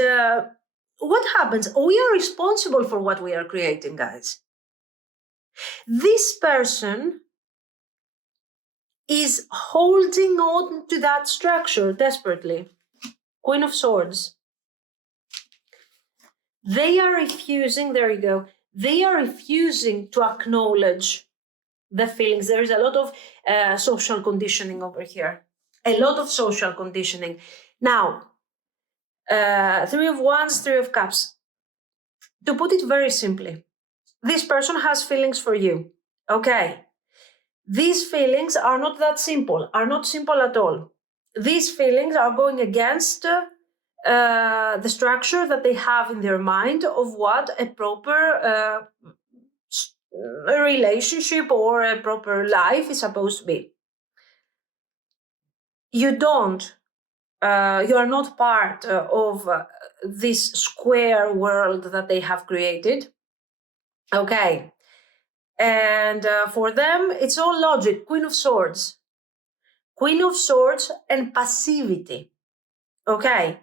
what happens? We are responsible for what we are creating, guys. This person is holding on to that structure desperately. Queen of Swords. They are refusing, there you go, they are refusing to acknowledge the feelings. There is a lot of social conditioning over here. A lot of social conditioning. Now, Three of Wands, Three of Cups. To put it very simply, this person has feelings for you. Okay. These feelings are not that simple, are not simple at all. These feelings are going against the structure that they have in their mind of what a proper relationship or a proper life is supposed to be. You are not part of this square world that they have created. Okay. And for them, it's all logic. Queen of Swords. Queen of Swords and passivity. Okay.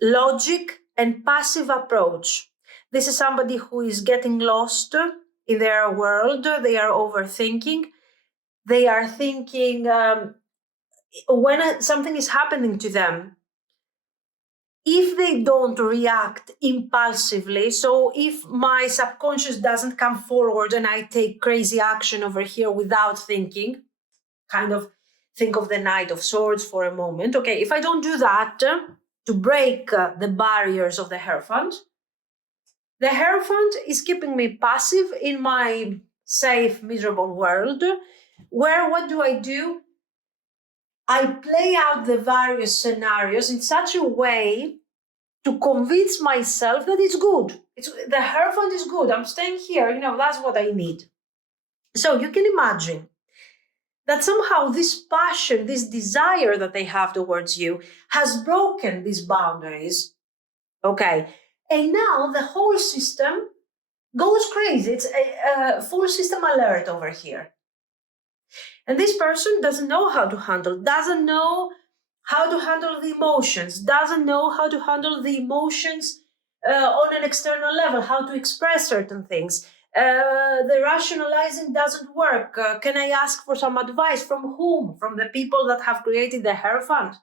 Logic and passive approach. This is somebody who is getting lost in their world. They are overthinking. They are thinking when something is happening to them, if they don't react impulsively, so if my subconscious doesn't come forward and I take crazy action over here without thinking, kind of think of the Knight of Swords for a moment. Okay, if I don't do that to break the barriers of the Hierophant is keeping me passive in my safe, miserable world, where what do? I play out the various scenarios in such a way to convince myself that it's good. The Hierophant is good. I'm staying here. That's what I need. So you can imagine that somehow this passion, this desire that they have towards you has broken these boundaries. Okay. And now the whole system goes crazy. It's a full system alert over here. And this person doesn't know how to handle, doesn't know how to handle the emotions, doesn't know how to handle the emotions on an external level, how to express certain things. The rationalizing doesn't work. Can I ask for some advice? From whom? From the people that have created the Hierophant?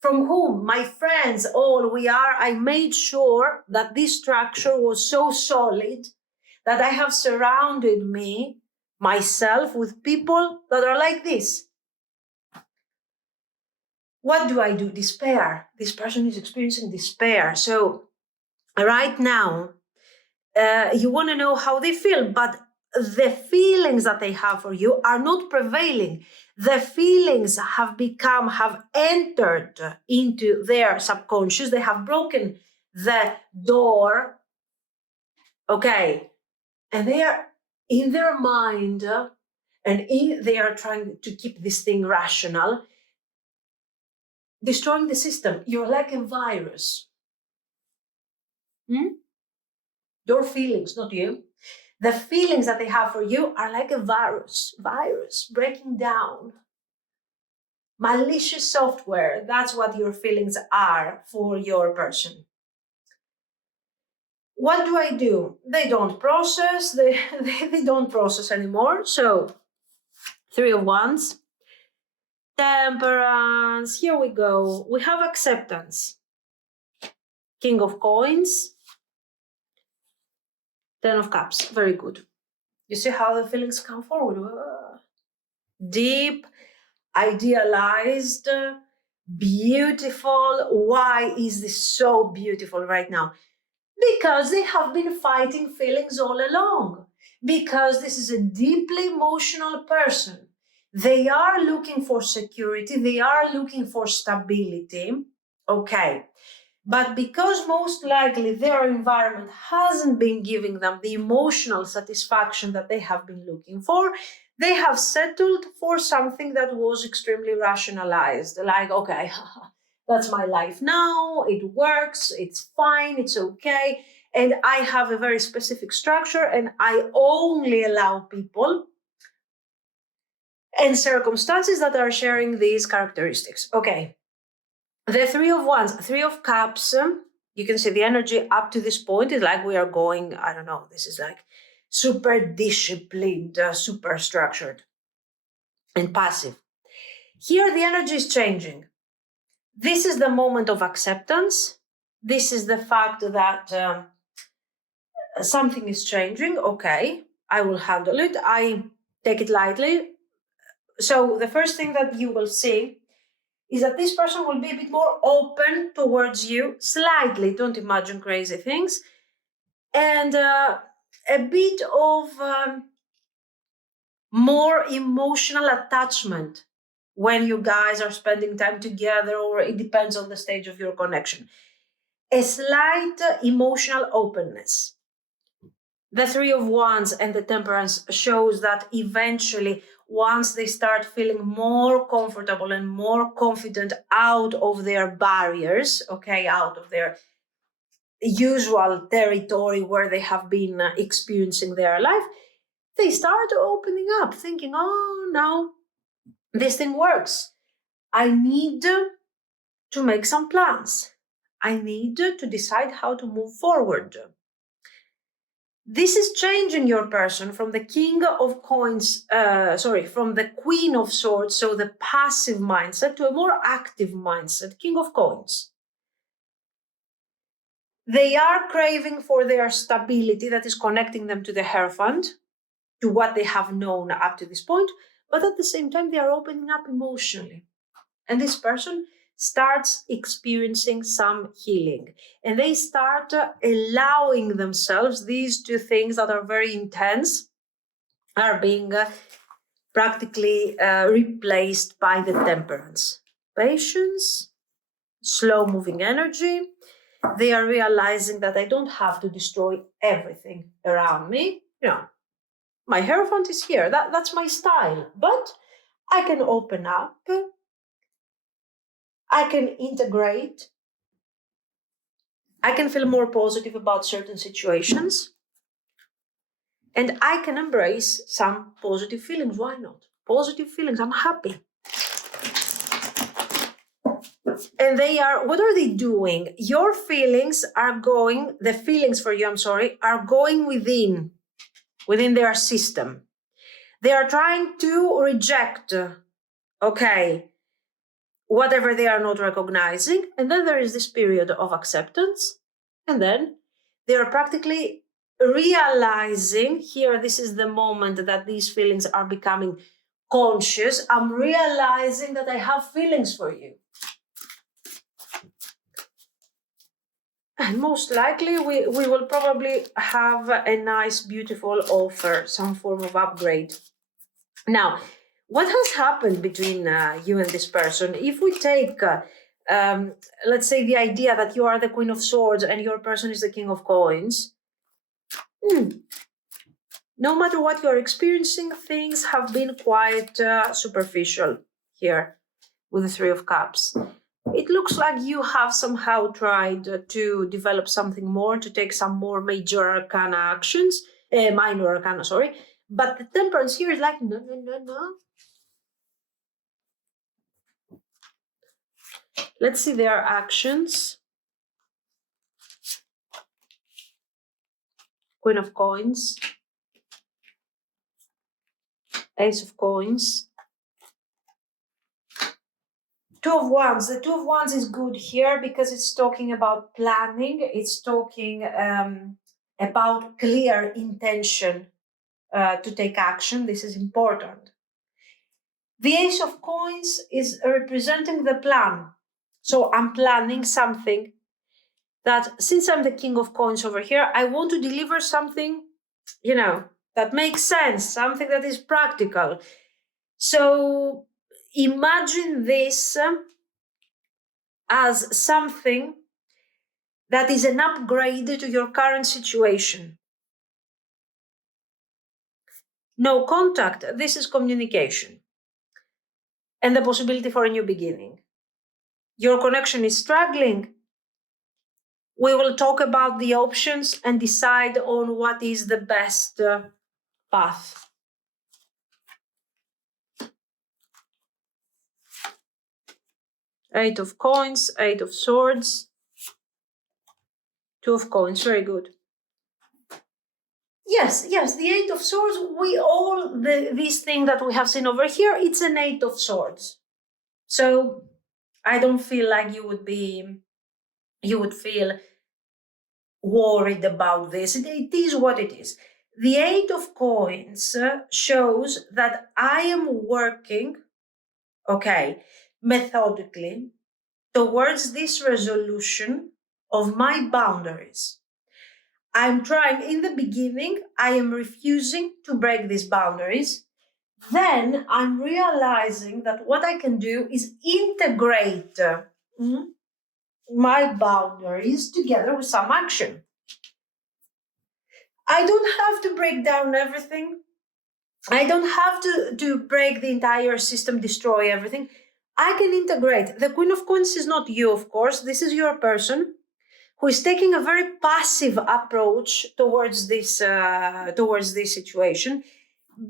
From whom? My friends, all we are. I made sure that this structure was so solid that I have surrounded myself with people that are like this. What do I do? Despair. This person is experiencing despair. So right now, you want to know how they feel, but the feelings that they have for you are not prevailing. The feelings have entered into their subconscious. They have broken the door. Okay. And they are in their mind they are trying to keep this thing rational, destroying the system. You're like a virus. Your feelings, not you. The feelings that they have for you are like a virus breaking down. Malicious software, that's what your feelings are for your person. What do I do? They don't process, they don't process anymore. So, 3 of Wands, Temperance, here we go. We have acceptance. King of Coins, 10 of Cups, very good. You see how the feelings come forward? Deep, idealized, beautiful. Why is this so beautiful right now? Because they have been fighting feelings all along. Because this is a deeply emotional person. They are looking for security. They are looking for stability. Okay. But because most likely their environment hasn't been giving them the emotional satisfaction that they have been looking for, they have settled for something that was extremely rationalized. Like, okay, that's my life now, it works, it's fine, it's okay. And I have a very specific structure and I only allow people and circumstances that are sharing these characteristics. Okay. The 3 of Wands, 3 of Cups, you can see the energy up to this point is like we are going, I don't know, this is like super disciplined, super structured and passive. Here the energy is changing. This is the moment of acceptance. This is the fact that something is changing. Okay, I will handle it. I take it lightly. So the first thing that you will see is that this person will be a bit more open towards you, slightly, don't imagine crazy things, and a bit of more emotional attachment when you guys are spending time together, or it depends on the stage of your connection. A slight emotional openness. The 3 of Wands and the Temperance shows that eventually, once they start feeling more comfortable and more confident out of their barriers, okay, out of their usual territory where they have been experiencing their life, they start opening up, thinking, oh, no, this thing works. I need to make some plans. I need to decide how to move forward. This is changing your person from the King of Coins, from the Queen of Swords, so the passive mindset, to a more active mindset, King of Coins. They are craving for their stability that is connecting them to the Hierophant, to what they have known up to this point, but at the same time, they are opening up emotionally. And this person starts experiencing some healing. And they start allowing themselves, these 2 things that are very intense, are being practically replaced by the Temperance. Patience, slow-moving energy. They are realizing that I don't have to destroy everything around me. My Hierophant is here. That's my style. But I can open up. I can integrate. I can feel more positive about certain situations. And I can embrace some positive feelings. Why not? Positive feelings. I'm happy. And what are they doing? Your feelings are going, the feelings for you, are going within their system. They are trying to reject, whatever they are not recognizing. And then there is this period of acceptance. And then they are practically realizing here, this is the moment that these feelings are becoming conscious. I'm realizing that I have feelings for you. And most likely we will probably have a nice, beautiful offer, some form of upgrade. Now, what has happened between you and this person? If we take, let's say, the idea that you are the Queen of Swords and your person is the King of Coins, no matter what you're experiencing, things have been quite superficial here with the Three of Cups. It looks like you have somehow tried to develop something more, to take some more major arcana actions, minor arcana, sorry. But the Temperance here is like, no. Let's see their actions. Queen of Coins. Ace of Coins. Two of Wands. The Two of Wands is good here because it's talking about planning. It's talking about clear intention to take action. This is important. The Ace of Coins is representing the plan. So I'm planning something that, since I'm the King of Coins over here, I want to deliver something, that makes sense, something that is practical. So imagine this as something that is an upgrade to your current situation. No contact, this is communication and the possibility for a new beginning. Your connection is struggling. We will talk about the options and decide on what is the best path. Eight of Coins, Eight of Swords, Two of Coins, very good. Yes, the Eight of Swords, this thing that we have seen over here, it's an Eight of Swords. So I don't feel like you would feel worried about this. It is what it is. The Eight of Coins shows that I am working, methodically towards this resolution of my boundaries. I'm trying, in the beginning, I am refusing to break these boundaries. Then I'm realizing that what I can do is integrate my boundaries together with some action. I don't have to break down everything. I don't have to break the entire system, destroy everything. I can integrate. The Queen of Coins is not you, of course. This is your person who is taking a very passive approach towards this situation,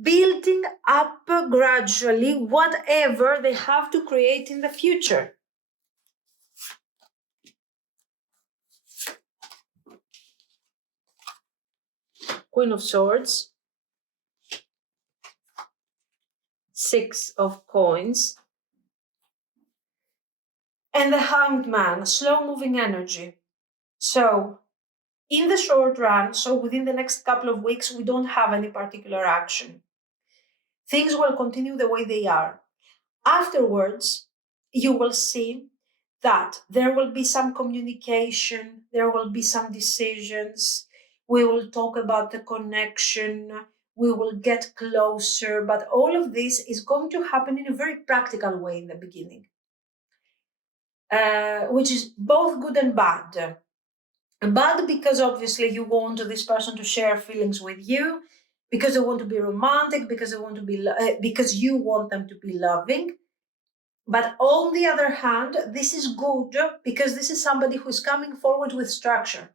building up gradually whatever they have to create in the future. Queen of Swords, Six of Coins, and the Hanged Man, slow-moving energy. So, in the short run, so within the next couple of weeks, we don't have any particular action. Things will continue the way they are. Afterwards, you will see that there will be some communication, there will be some decisions, we will talk about the connection, we will get closer, but all of this is going to happen in a very practical way in the beginning, which is both good and bad. Bad because obviously you want this person to share feelings with you, because they want to be romantic, because they want to be, because you want them to be loving. But on the other hand, this is good because this is somebody who's coming forward with structure.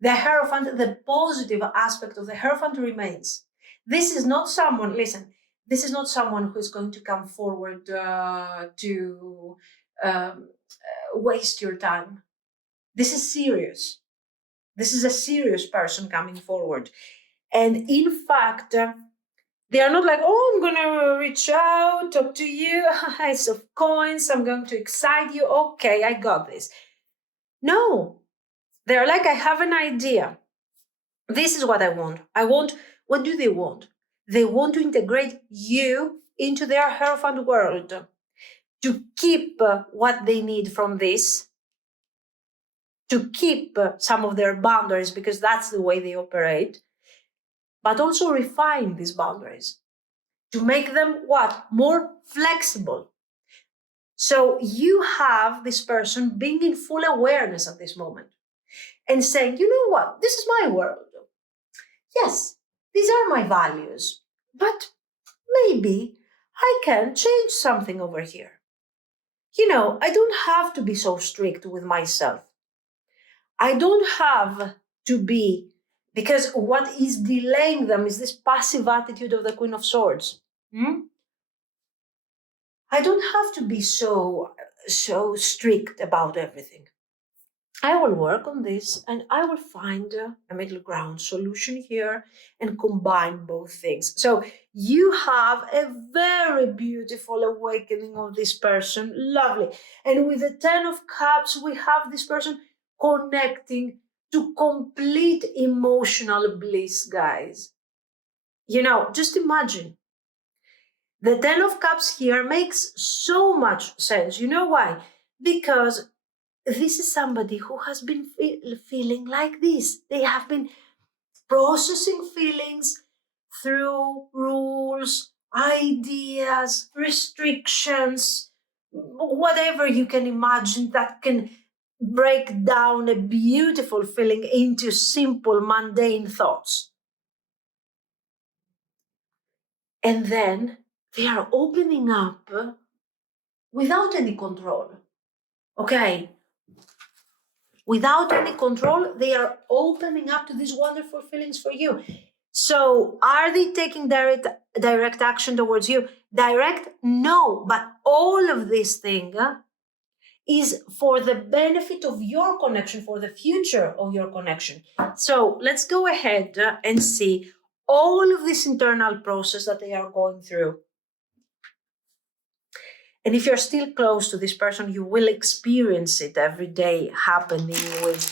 The Hierophant, the positive aspect of the Hierophant remains. This is not someone, listen, this is not someone who's going to come forward to waste your time. This is serious. This is a serious person coming forward. And in fact, they are not like, oh, I'm going to reach out, talk to you, Ace of Coins, I'm going to excite you. Okay, I got this. No, they're like, I have an idea. This is what I want. What do they want? They want to integrate you into their Hierophant world, to keep what they need from this, to keep some of their boundaries, because that's the way they operate, but also refine these boundaries to make them what? More flexible. So you have this person being in full awareness at this moment and saying, you know what? This is my world. Yes, these are my values, but maybe I can change something over here. I don't have to be so strict with myself. I don't have to be, because what is delaying them is this passive attitude of the Queen of Swords. I don't have to be so strict about everything. I will work on this and I will find a middle ground solution here and combine both things. So you have a very beautiful awakening of this person. Lovely. And with the 10 of Cups, we have this person connecting to complete emotional bliss, guys. Just imagine. The 10 of Cups here makes so much sense. You know why? Because this is somebody who has been feeling like this. They have been processing feelings through rules, ideas, restrictions, whatever you can imagine that can break down a beautiful feeling into simple, mundane thoughts. And then they are opening up without any control. Okay? Without any control, they are opening up to these wonderful feelings for you. So are they taking direct action towards you? Direct? No, but all of this thing is for the benefit of your connection, for the future of your connection. So let's go ahead and see all of this internal process that they are going through. And if you're still close to this person, you will experience it every day happening with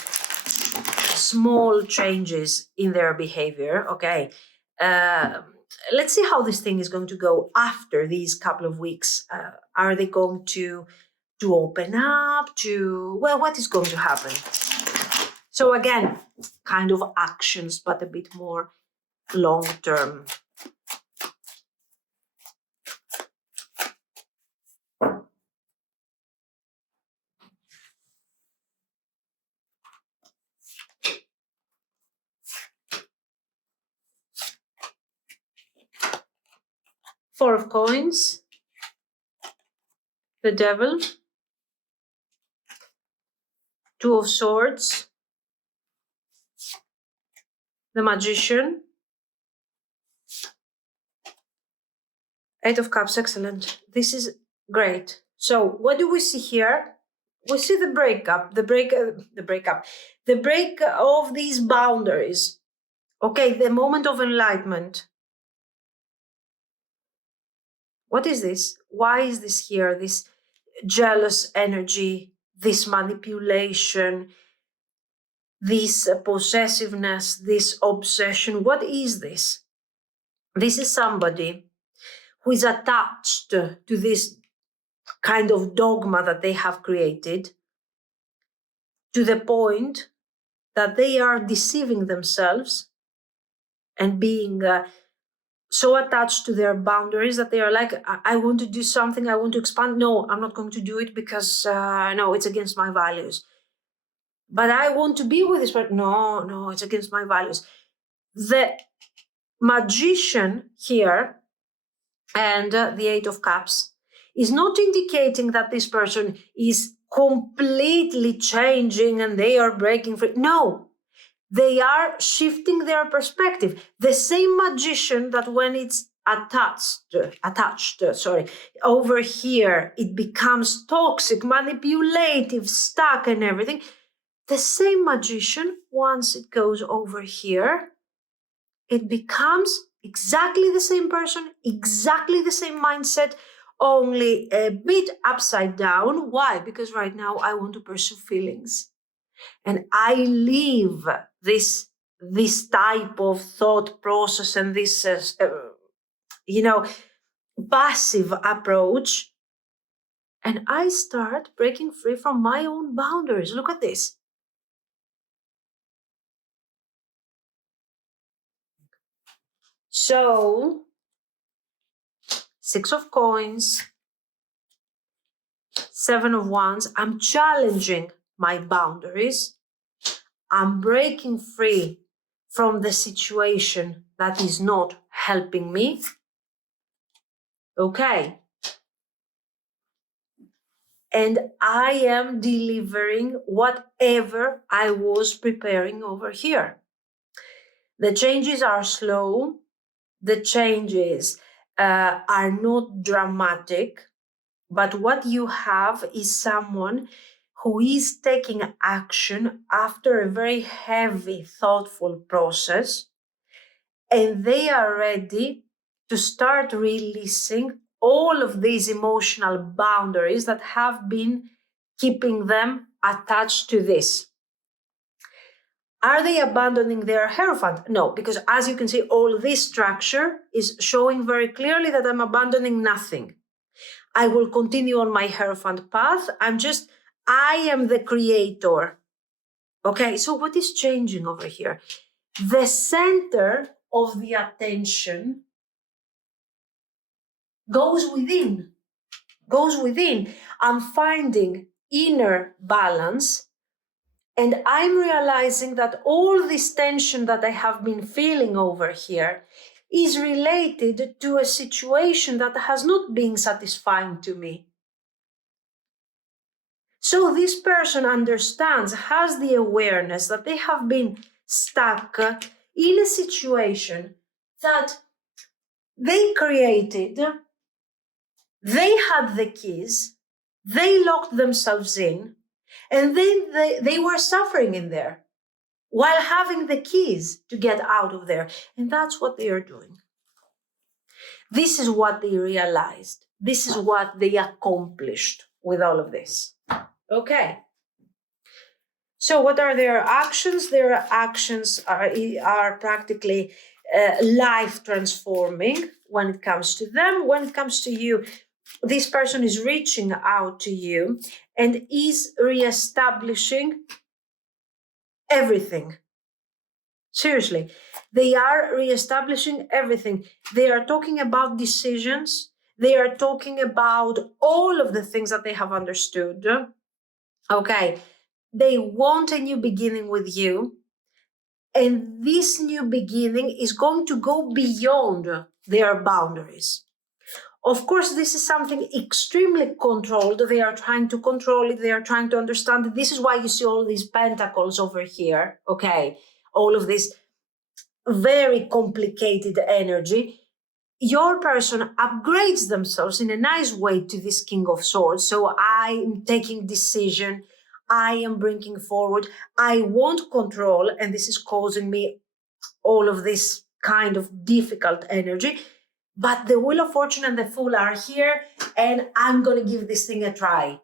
small changes in their behavior. Okay. Let's see how this thing is going to go after these couple of weeks. Are they going to open up to, well, what is going to happen? So again, kind of actions, but a bit more long-term. Four of Coins, the Devil, Two of Swords, the Magician, Eight of Cups. Excellent. This is great. So what do we see here? We see the break of these boundaries. Okay, the moment of enlightenment. What is this? Why is this here? This jealous energy, this manipulation, this possessiveness, this obsession. What is this? This is somebody who is attached to this kind of dogma that they have created, to the point that they are deceiving themselves and being so attached to their boundaries that they are like, I want to do something, I want to expand. No, I'm not going to do it because, no, it's against my values. But I want to be with this person. No, it's against my values. Magician here and the Eight of Cups is not indicating that this person is completely changing and they are breaking free. No, they are shifting their perspective. The same magician that when it's attached, over here, it becomes toxic, manipulative, stuck and everything. The same magician, once it goes over here, it becomes exactly the same person, exactly the same mindset, only a bit upside down. Why? Because right now I want to pursue feelings. And I leave this type of thought process and this, passive approach. And I start breaking free from my own boundaries. Look at this. So, Six of Coins, Seven of Wands, I'm challenging my boundaries. I'm breaking free from the situation that is not helping me. Okay. And I am delivering whatever I was preparing over here. The changes are slow. The changes are not dramatic. But what you have is someone who is taking action after a very heavy, thoughtful process, and they are ready to start releasing all of these emotional boundaries that have been keeping them attached to this. Are they abandoning their Hierophant? No, because as you can see, all this structure is showing very clearly that I'm abandoning nothing. I will continue on my Hierophant path. I am the creator. Okay, so what is changing over here? The center of the attention goes within. I'm finding inner balance, and I'm realizing that all this tension that I have been feeling over here is related to a situation that has not been satisfying to me. So this person understands, has the awareness that they have been stuck in a situation that they created, they had the keys, they locked themselves in, and then they were suffering in there while having the keys to get out of there. And that's what they are doing. This is what they realized. This is what they accomplished with all of this. Okay. So what are their actions? Their actions are practically life transforming when it comes to them. When it comes to you, this person is reaching out to you and is reestablishing everything. Seriously, they are reestablishing everything. They are talking about decisions. They are talking about all of the things that they have understood. Okay, they want a new beginning with you. And this new beginning is going to go beyond their boundaries. Of course, this is something extremely controlled. They are trying to control it. They are trying to understand it. This is why you see all these pentacles over here. Okay, all of this very complicated energy. Your person upgrades themselves in a nice way to this King of Swords. So I'm taking decision. I am bringing forward. I want control, and this is causing me all of this kind of difficult energy. But the Wheel of Fortune and the Fool are here, and I'm going to give this thing a try.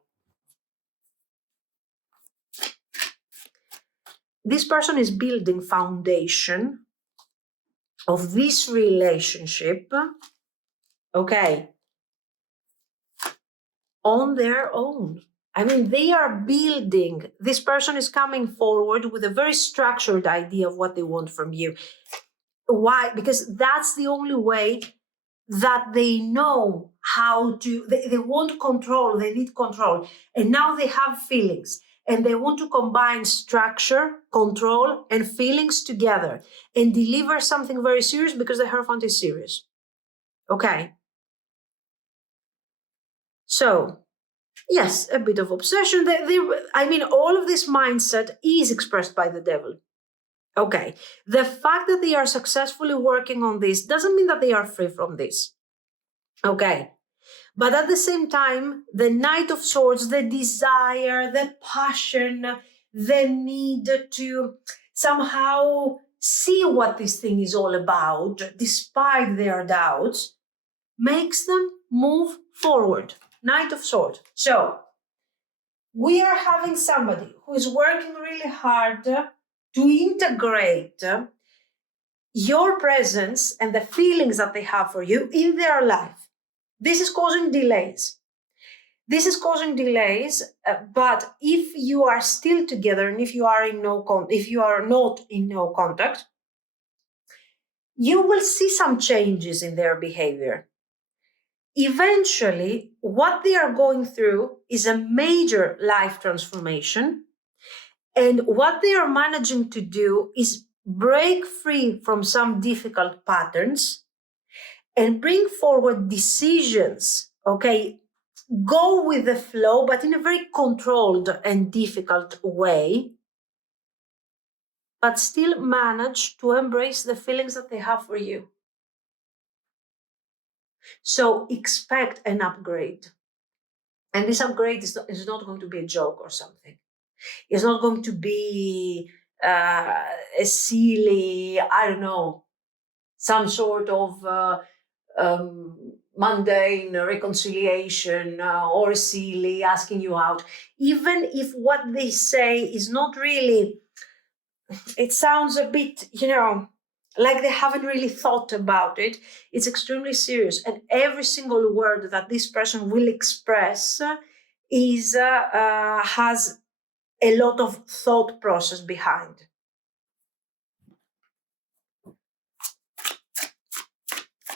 This person is building foundation of this relationship, okay, on their own. I mean, they are building, this person is coming forward with a very structured idea of what they want from you. Why? Because that's the only way that they know how to, they want control, they need control. And now they have feelings. and they want to combine structure, control, and feelings together and deliver something very serious because the Hierophant is serious. Okay. So, yes, a bit of obsession. All of this mindset is expressed by the devil. Okay. The fact that they are successfully working on this doesn't mean that they are free from this. Okay. But at the same time, the Knight of Swords, the desire, the passion, the need to somehow see what this thing is all about, despite their doubts, makes them move forward. Knight of Swords. So, we are having somebody who is working really hard to integrate your presence and the feelings that they have for you in their life. This is causing delays. But if you are still together and if you are not in no contact, you will see some changes in their behavior. Eventually, what they are going through is a major life transformation, and what they are managing to do is break free from some difficult patterns and bring forward decisions, okay? Go with the flow, but in a very controlled and difficult way, but still manage to embrace the feelings that they have for you. So expect an upgrade. And this upgrade is not going to be a joke or something. It's not going to be a silly, some sort of mundane reconciliation or silly asking you out. Even if what they say is not really, it sounds a bit, like they haven't really thought about it. It's extremely serious. And every single word that this person will express has a lot of thought process behind.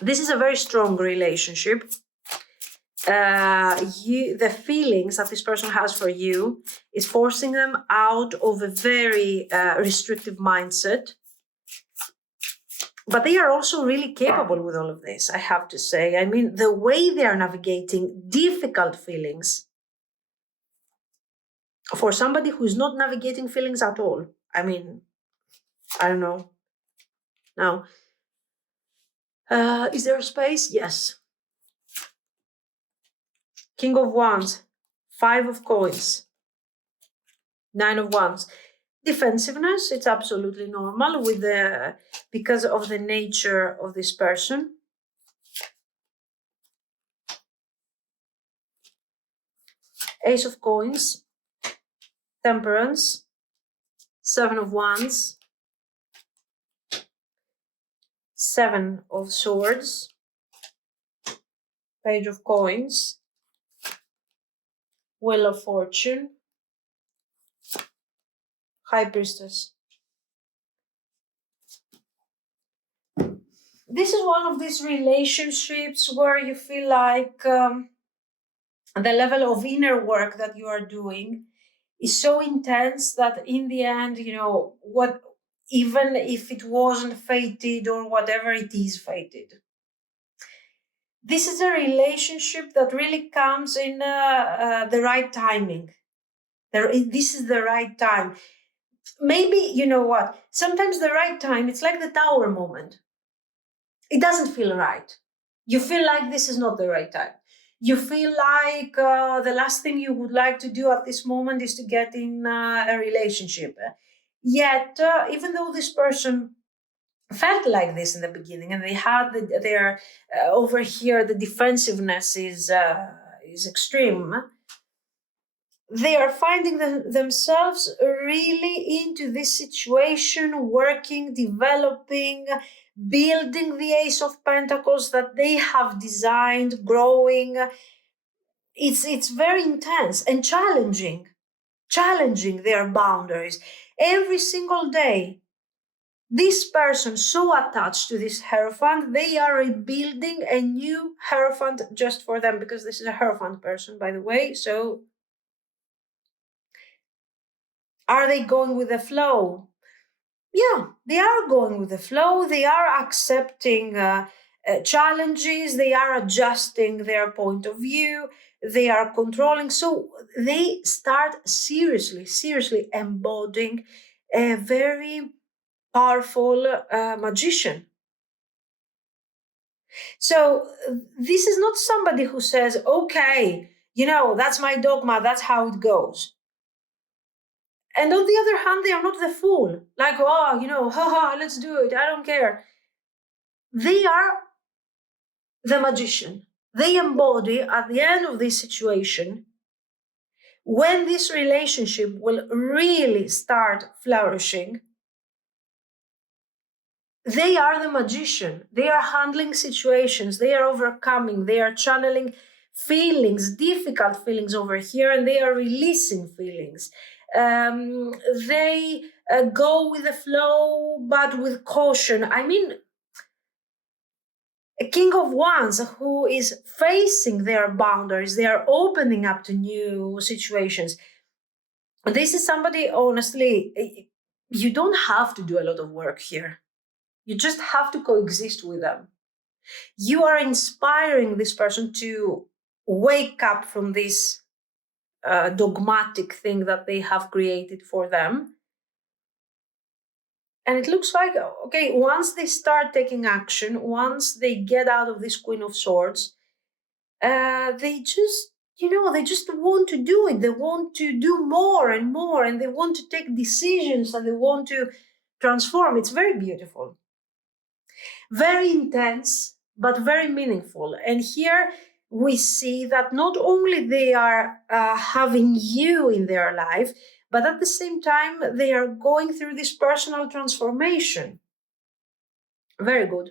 This is a very strong relationship. The feelings that this person has for you is forcing them out of a very restrictive mindset. But they are also really capable with all of this, I have to say. I mean, the way they are navigating difficult feelings for somebody who's not navigating feelings at all. I mean, I don't know. Now, is there a space? Yes. King of Wands, 5 of Coins, 9 of Wands. Defensiveness, it's absolutely normal because of the nature of this person. Ace of Coins, Temperance, 7 of Wands, 7 of Swords, Page of Coins, Wheel of Fortune, High Priestess. This is one of these relationships where you feel like the level of inner work that you are doing is so intense that in the end, even if it wasn't fated or whatever, it is fated. This is a relationship that really comes in the right timing. This is the right time. Maybe, you know what? Sometimes the right time, it's like the Tower moment. It doesn't feel right. You feel like this is not the right time. You feel like the last thing you would like to do at this moment is to get in a relationship. Yet, even though this person felt like this in the beginning, and they had their over here, the defensiveness is extreme. They are finding themselves really into this situation, working, developing, building the Ace of Pentacles that they have designed, growing. It's very intense and challenging their boundaries every single day. This person so attached to this Hierophant, they are rebuilding a new Hierophant just for them, because this is a Hierophant person, by the way. So Are they going with the flow? Yeah, they are going with the flow. They are accepting challenges. They are adjusting their point of view. They are controlling. So they start seriously embodying a very powerful magician. So this is not somebody who says, okay, that's my dogma, that's how it goes. And on the other hand, they are not the fool. Like, oh, haha, let's do it. I don't care. They are the magician. They embody at the end of this situation, when this relationship will really start flourishing, they are the magician. They are handling situations. They are overcoming. They are channeling feelings, difficult feelings over here, and they are releasing feelings. They go with the flow, but with caution. I mean, a king of wands who is facing their boundaries, they are opening up to new situations. This is somebody, honestly, you don't have to do a lot of work here. You just have to coexist with them. You are inspiring this person to wake up from this dogmatic thing that they have created for them. And it looks like, okay, once they start taking action, once they get out of this Queen of Swords, they just, they just want to do it. They want to do more and more, and they want to take decisions, and they want to transform. It's very beautiful, very intense, but very meaningful. And here we see that not only they are having you in their life, but at the same time, they are going through this personal transformation. Very good.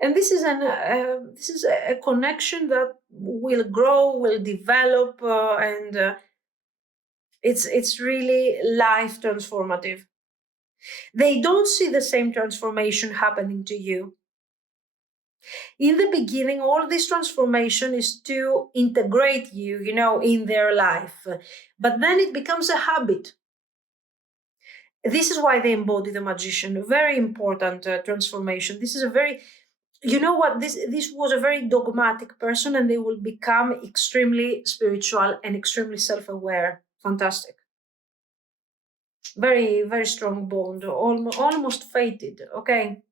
And this is a connection that will grow, will develop, and it's really life transformative. They don't see the same transformation happening to you. In the beginning, all this transformation is to integrate you, in their life. But then it becomes a habit. This is why they embody the magician. Very important transformation. This is a very, this was a very dogmatic person, and they will become extremely spiritual and extremely self-aware. Fantastic. Very, very strong bond, almost fated. Okay.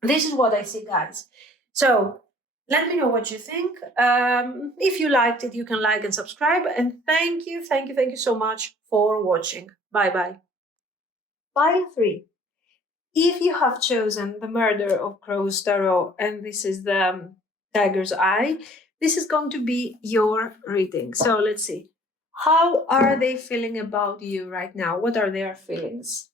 This is what I see, guys. So let me know what you think. If you liked it, you can like and subscribe. And thank you so much for watching. Bye bye. Pile 3. If you have chosen the Murder of Crows Tarot, and this is the Tiger's Eye, this is going to be your reading. So let's see. How are they feeling about you right now? What are their feelings?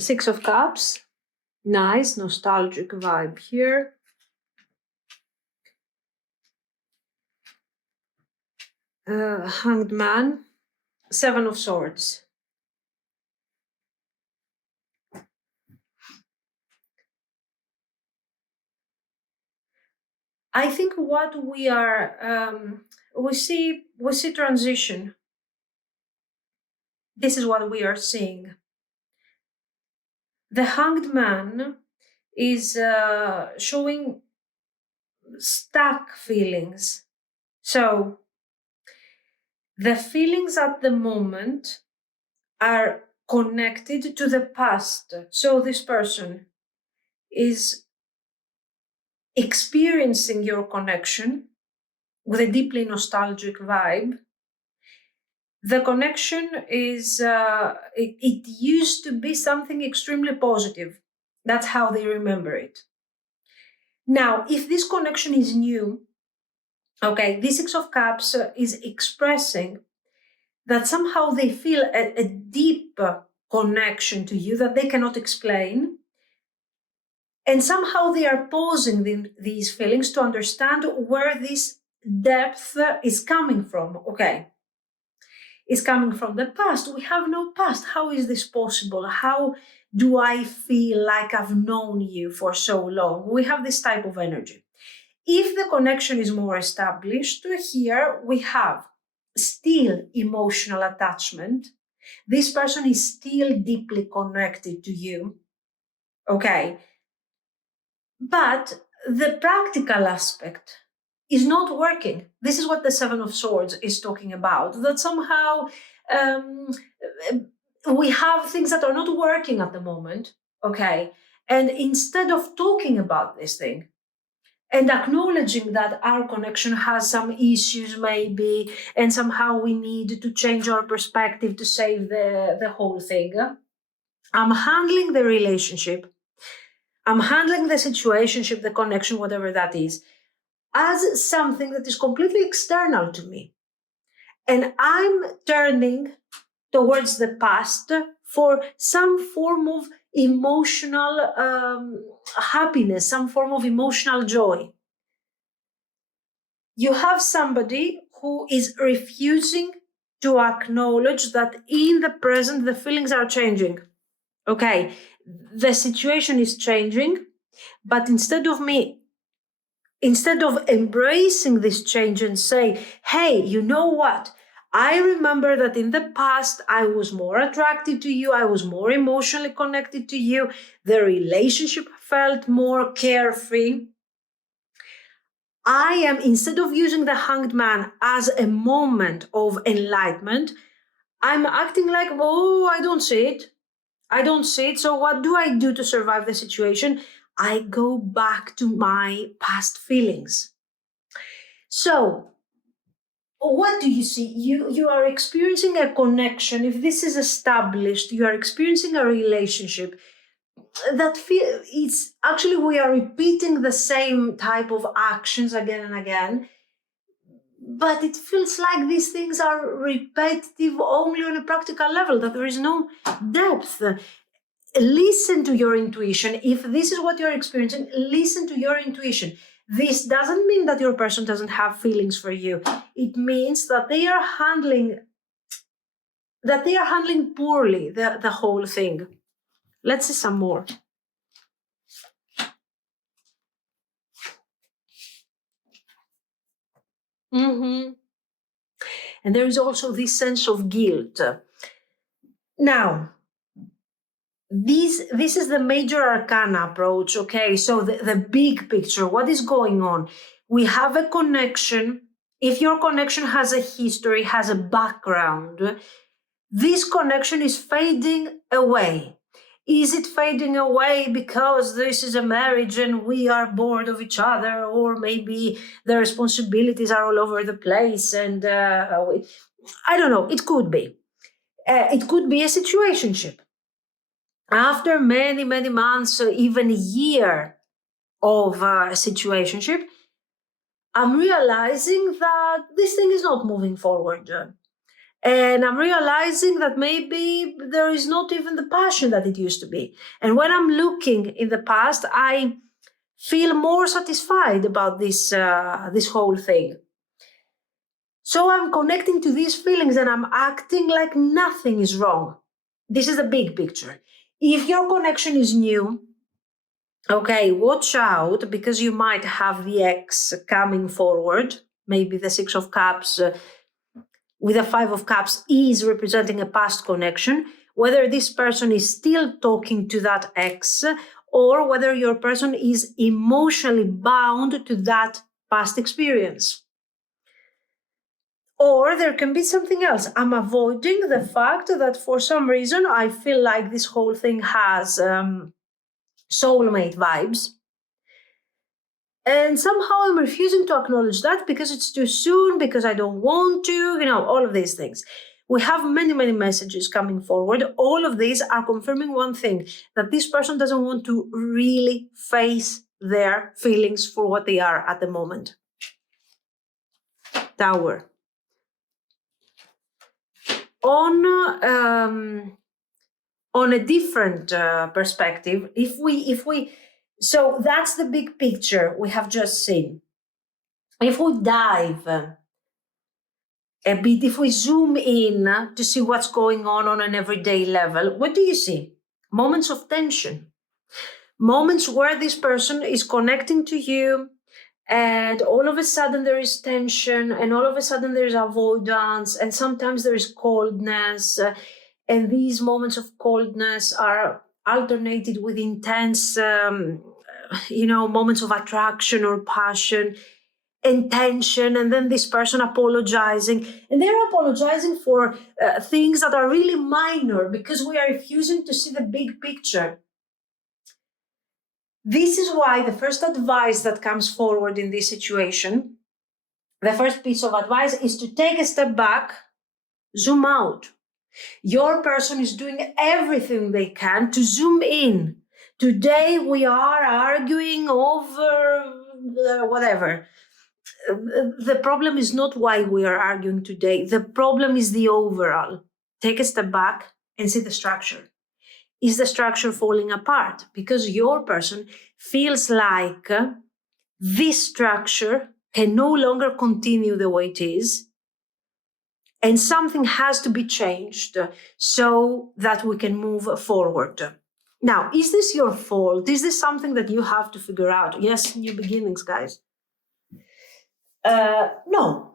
Six of Cups. Nice, nostalgic vibe here. Hanged Man. Seven of Swords. I think what we are, we see transition. This is what we are seeing. The Hanged Man is showing stuck feelings. So the feelings at the moment are connected to the past. So this person is experiencing your connection with a deeply nostalgic vibe. The connection is, it used to be something extremely positive. That's how they remember it. Now, if this connection is new, okay, this Six of Cups is expressing that somehow they feel a deep connection to you that they cannot explain. And somehow they are pausing these feelings to understand where this depth is coming from. Okay, it's coming from the past. We have no past. How is this possible? How do I feel like I've known you for so long? We have this type of energy. If the connection is more established, here we have still emotional attachment. This person is still deeply connected to you. Okay. But the practical aspect is not working. This is what the Seven of Swords is talking about, that somehow we have things that are not working at the moment, okay? And instead of talking about this thing and acknowledging that our connection has some issues maybe, and somehow we need to change our perspective to save the whole thing, I'm handling the relationship, I'm handling the situationship, the connection, whatever that is, as something that is completely external to me. And I'm turning towards the past for some form of emotional happiness, some form of emotional joy. You have somebody who is refusing to acknowledge that in the present the feelings are changing. Okay, the situation is changing, but instead of embracing this change and say, hey, you know what? I remember that in the past, I was more attracted to you. I was more emotionally connected to you. The relationship felt more carefree. I am, instead of using the Hanged Man as a moment of enlightenment, I'm acting like, oh, I don't see it. I don't see it. So what do I do to survive the situation? I go back to my past feelings. So what do you see? You are experiencing a connection. If this is established, you are experiencing a relationship that it's actually we are repeating the same type of actions again and again, but it feels like these things are repetitive only on a practical level, that there is no depth. Listen to your intuition. If this is what you're experiencing, listen to your intuition. This doesn't mean that your person doesn't have feelings for you. It means that they are handling poorly the whole thing. Let's see some more. Mm-hmm. And there is also this sense of guilt. Now, this is the major arcana approach, okay? So the big picture, what is going on? We have a connection. If your connection has a history, has a background, this connection is fading away. Is it fading away because this is a marriage and we are bored of each other, or maybe the responsibilities are all over the place and I don't know, it could be. It could be a situationship. After many, many months, even a year of situationship, I'm realizing that this thing is not moving forward. And I'm realizing that maybe there is not even the passion that it used to be. And when I'm looking in the past, I feel more satisfied about this whole thing. So I'm connecting to these feelings and I'm acting like nothing is wrong. This is the big picture. If your connection is new, okay, watch out, because you might have the ex coming forward. Maybe the Six of Cups with a Five of Cups is representing a past connection, whether this person is still talking to that ex or whether your person is emotionally bound to that past experience. Or there can be something else. I'm avoiding the fact that for some reason I feel like this whole thing has soulmate vibes. And somehow I'm refusing to acknowledge that because it's too soon, because I don't want to, all of these things. We have many, many messages coming forward. All of these are confirming one thing, that this person doesn't want to really face their feelings for what they are at the moment. Tower. On a different perspective, so that's the big picture we have just seen. If we dive a bit, if we zoom in to see what's going on an everyday level, what do you see? Moments of tension. Moments where this person is connecting to you, and all of a sudden there is tension, and all of a sudden there is avoidance, and sometimes there is coldness. And these moments of coldness are alternated with intense, moments of attraction or passion and tension. And then this person apologizing. And they're apologizing for things that are really minor because we are refusing to see the big picture. This is why the first advice that comes forward in this situation, the first piece of advice is to take a step back, zoom out. Your person is doing everything they can to zoom in. Today we are arguing over whatever. The problem is not why we are arguing today. The problem is the overall. Take a step back and see the structure. Is the structure falling apart? Because your person feels like this structure can no longer continue the way it is, and something has to be changed so that we can move forward. Now, is this your fault? Is this something that you have to figure out? Yes, new beginnings, guys. No.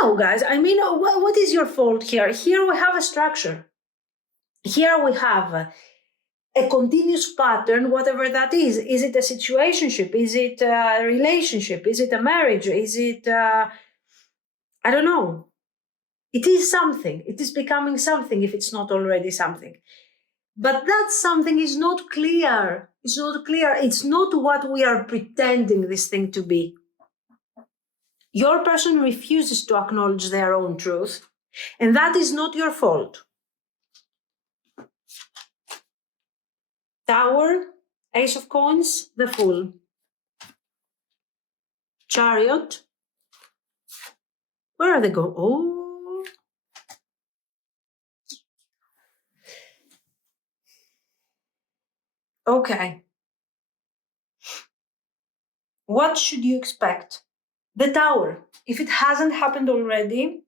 No, guys. I mean, what is your fault here? Here we have a structure. Here we have a continuous pattern, whatever that is. Is it a situationship? Is it a relationship? Is it a marriage? Is it, I don't know. It is something. It is becoming something if it's not already something. But that something is not clear. It's not clear. It's not what we are pretending this thing to be. Your person refuses to acknowledge their own truth, and that is not your fault. Tower, Ace of Coins, the Fool. Chariot. Where are they going? Oh. Okay. What should you expect? The Tower. If it hasn't happened already,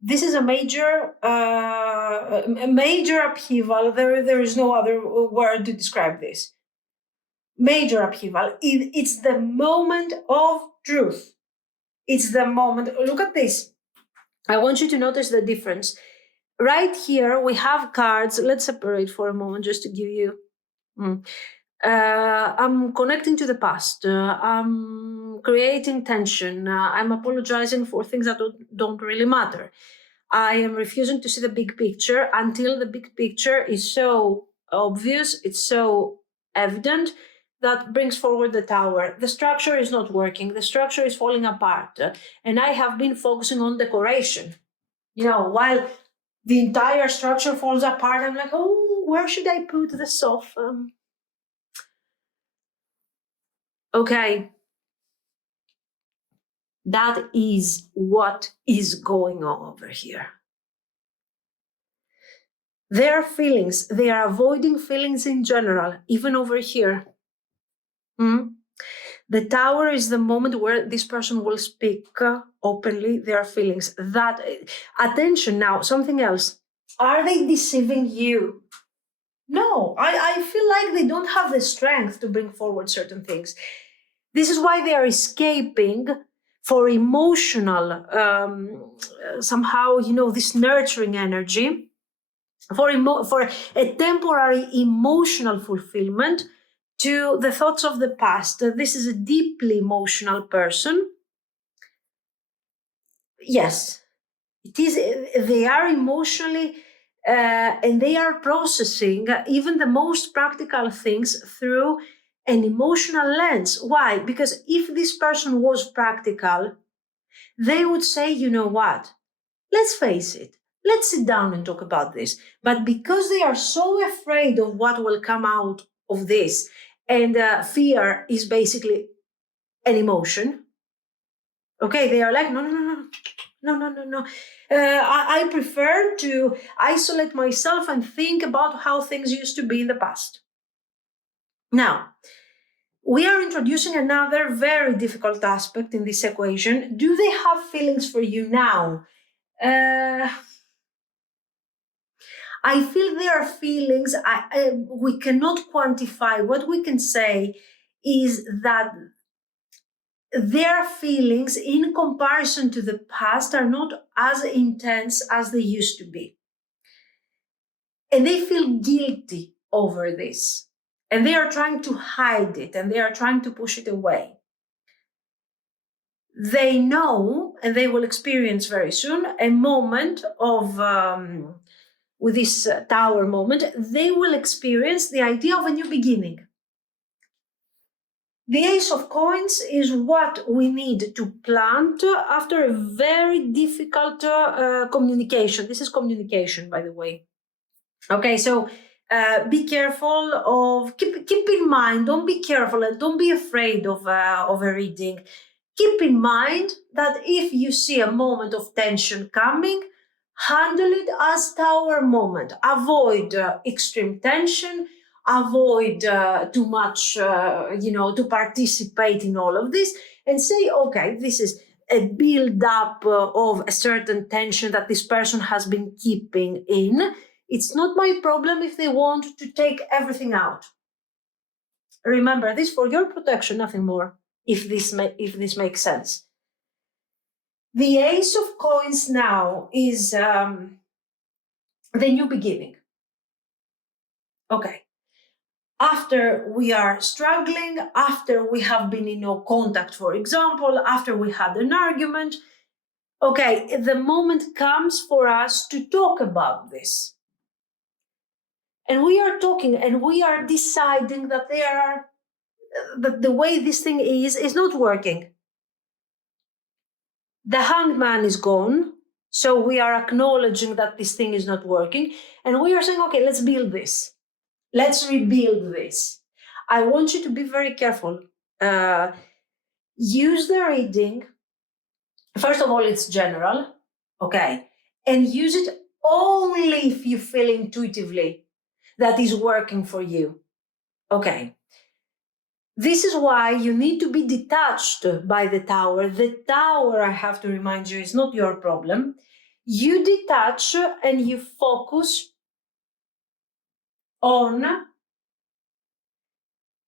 this is a major upheaval. There is no other word to describe this. Major upheaval. It's the moment of truth. It's the moment. Look at this. I want you to notice the difference. Right here, we have cards. Let's separate for a moment just to give you. I'm connecting to the past. I'm creating tension. I'm apologizing for things that don't really matter. I am refusing to see the big picture until the big picture is so obvious, it's so evident, that brings forward the Tower. The structure is not working. The structure is falling apart. And I have been focusing on decoration. While the entire structure falls apart, I'm like, oh, where should I put the sofa? Okay. That is what is going on over here. Their feelings, they are avoiding feelings in general, even over here. The Tower is the moment where this person will speak openly their feelings. That attention now, something else. Are they deceiving you? No, I feel like they don't have the strength to bring forward certain things. This is why they are escaping for emotional, somehow, this nurturing energy, for a temporary emotional fulfillment to the thoughts of the past. This is a deeply emotional person. Yes, it is. They are emotionally, and they are processing even the most practical things through an emotional lens. Why? Because if this person was practical, they would say, you know what? Let's face it. Let's sit down and talk about this. But because they are so afraid of what will come out of this, And fear is basically an emotion. Okay, they are like, no, no, no, no, no, no, no, no. I prefer to isolate myself and think about how things used to be in the past. Now, we are introducing another very difficult aspect in this equation. Do they have feelings for you now? I feel there are feelings we cannot quantify. What we can say is that their feelings in comparison to the past are not as intense as they used to be. And they feel guilty over this. And they are trying to hide it and they are trying to push it away. They know, and they will experience very soon, a moment of, with this tower moment, they will experience the idea of a new beginning. The Ace of Coins is what we need to plant after a very difficult communication. This is communication, by the way. Okay, so be careful of, keep in mind, don't be careful and don't be afraid of a reading. Keep in mind that if you see a moment of tension coming, handle it as tower moment. Avoid extreme tension, avoid too much, to participate in all of this, and say, okay, this is a build up of a certain tension that this person has been keeping in. It's not my problem if they want to take everything out. Remember this for your protection, nothing more, if this makes sense. The Ace of Coins now is the new beginning. Okay. After we are struggling, after we have been in no contact, for example, after we had an argument, okay, the moment comes for us to talk about this. And we are talking and we are deciding that the way this thing is not working. The Hanged Man is gone, so we are acknowledging that this thing is not working, and we are saying, okay, let's build this. Let's rebuild this. I want you to be very careful. Use the reading. First of all, it's general, okay? And use it only if you feel intuitively that is working for you, okay? This is why you need to be detached by the tower. The tower, I have to remind you, is not your problem. You detach and you focus on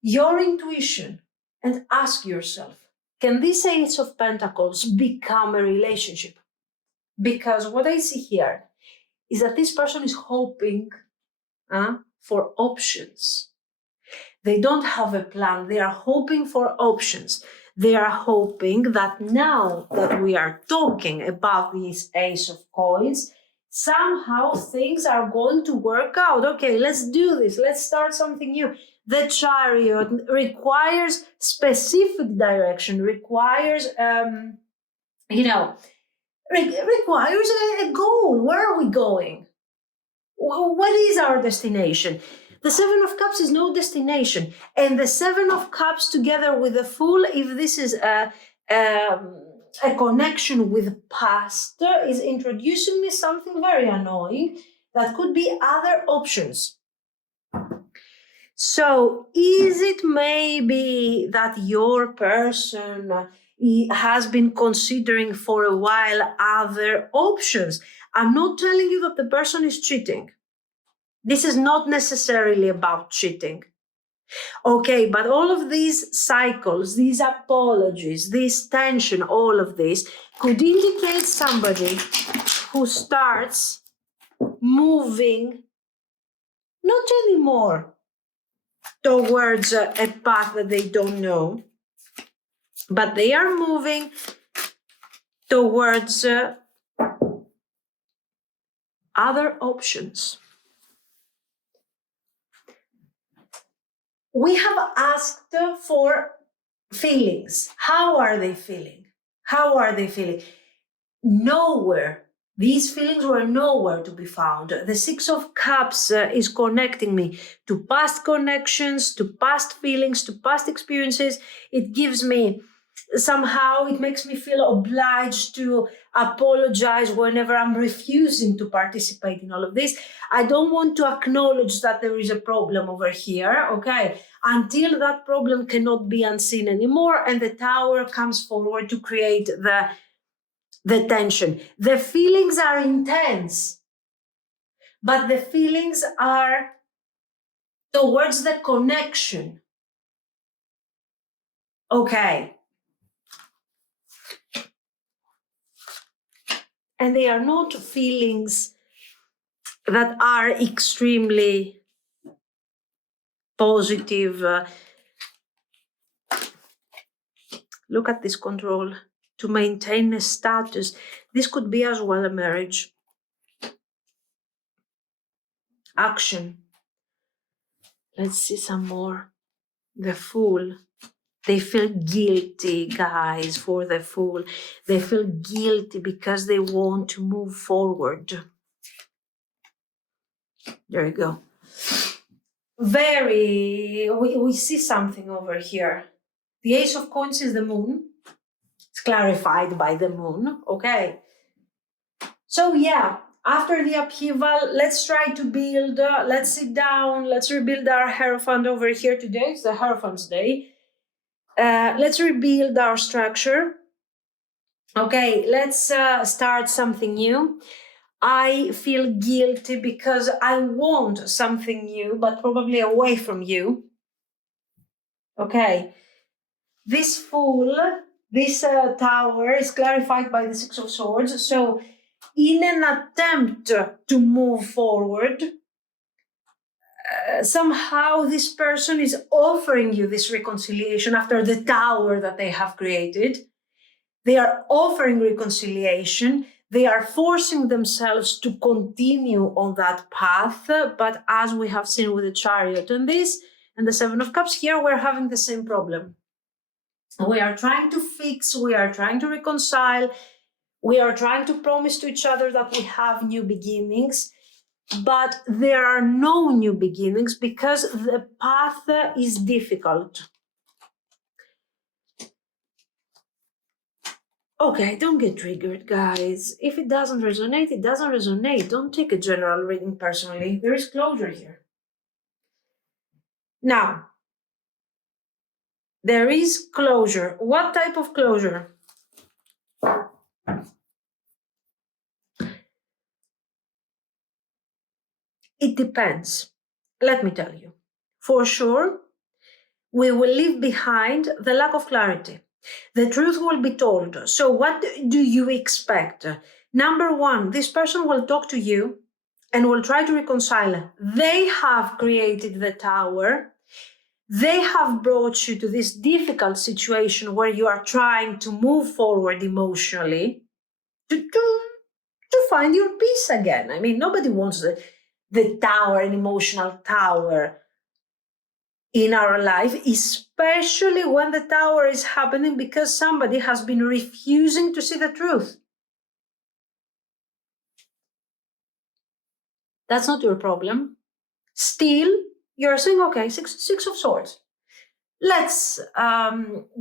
your intuition and ask yourself, can this Ace of Pentacles become a relationship? Because what I see here is that this person is hoping for options. They don't have a plan. They are hoping for options. They are hoping that now that we are talking about this Ace of Coins, somehow things are going to work out. Okay, let's do this. Let's start something new. The Chariot requires specific direction, requires, requires a goal. Where are we going? What is our destination? The Seven of Cups is no destination. And the Seven of Cups together with the Fool, if this is a connection with past, is introducing me something very annoying that could be other options. So is it maybe that your person has been considering for a while other options? I'm not telling you that the person is cheating. This is not necessarily about cheating. Okay, but all of these cycles, these apologies, this tension, all of this could indicate somebody who starts moving, not anymore towards a path that they don't know, but they are moving towards other options. We have asked for feelings. How are they feeling? How are they feeling? Nowhere These feelings were nowhere to be found. The Six of Cups is connecting me to past connections, to past feelings, to past experiences. It gives me, somehow, it makes me feel obliged to apologize whenever I'm refusing to participate in all of this. I don't want to acknowledge that there is a problem over here, okay? Until that problem cannot be unseen anymore and the Tower comes forward to create the tension. The feelings are intense, but the feelings are towards the connection. Okay. And they are not feelings that are extremely positive. Look at this control. To maintain a status. This could be as well a marriage. Action. Let's see some more. The Fool. They feel guilty, guys, for the Fool. They feel guilty because they want to move forward. There you go. We see something over here. The Ace of Coins is the Moon. It's clarified by the Moon, okay? So yeah, after the upheaval, let's try to build, let's sit down, let's rebuild our Hierophant over here today. It's the Hierophant's Day. Let's rebuild our structure. Okay, let's start something new. I feel guilty because I want something new, but probably away from you. Okay, this Fool, this Tower is clarified by the Six of Swords. So in an attempt to move forward, somehow this person is offering you this reconciliation after the Tower that they have created. They are offering reconciliation. They are forcing themselves to continue on that path. But as we have seen with the Chariot and this, and the Seven of Cups, here we're having the same problem. We are trying to fix, we are trying to reconcile, we are trying to promise to each other that we have new beginnings, but there are no new beginnings because the path is difficult. Okay, don't get triggered, guys. If it doesn't resonate, it doesn't resonate. Don't take a general reading personally. There is closure here. Now, there is closure. What type of closure? It depends. Let me tell you. For sure, we will leave behind the lack of clarity. The truth will be told. So what do you expect? Number one, this person will talk to you and will try to reconcile. They have created the Tower. They have brought you to this difficult situation where you are trying to move forward emotionally to find your peace again. I mean, nobody wants the Tower, an emotional Tower in our life, especially when the Tower is happening because somebody has been refusing to see the truth. That's not your problem. Still, you're saying, okay, six of Swords. Let's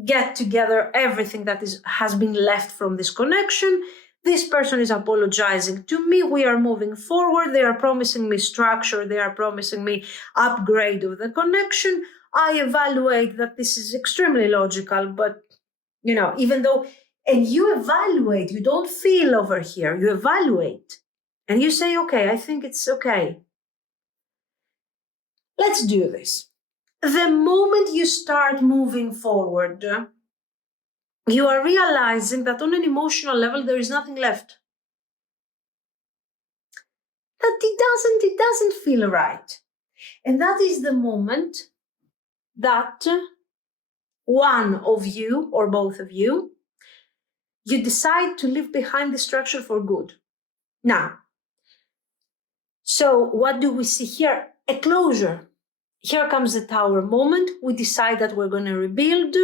get together everything that has been left from this connection. This person is apologizing to me. We are moving forward. They are promising me structure. They are promising me upgrade of the connection. I evaluate that this is extremely logical, but, you know, even though, and you evaluate, you don't feel over here, you evaluate. And you say, okay, I think it's okay. Let's do this. The moment you start moving forward, you are realizing that on an emotional level, there is nothing left. That it doesn't feel right. And that is the moment that one of you or both of you, you decide to leave behind the structure for good. Now, so what do we see here? A closure. Here comes the Tower moment. We decide that we're going to rebuild,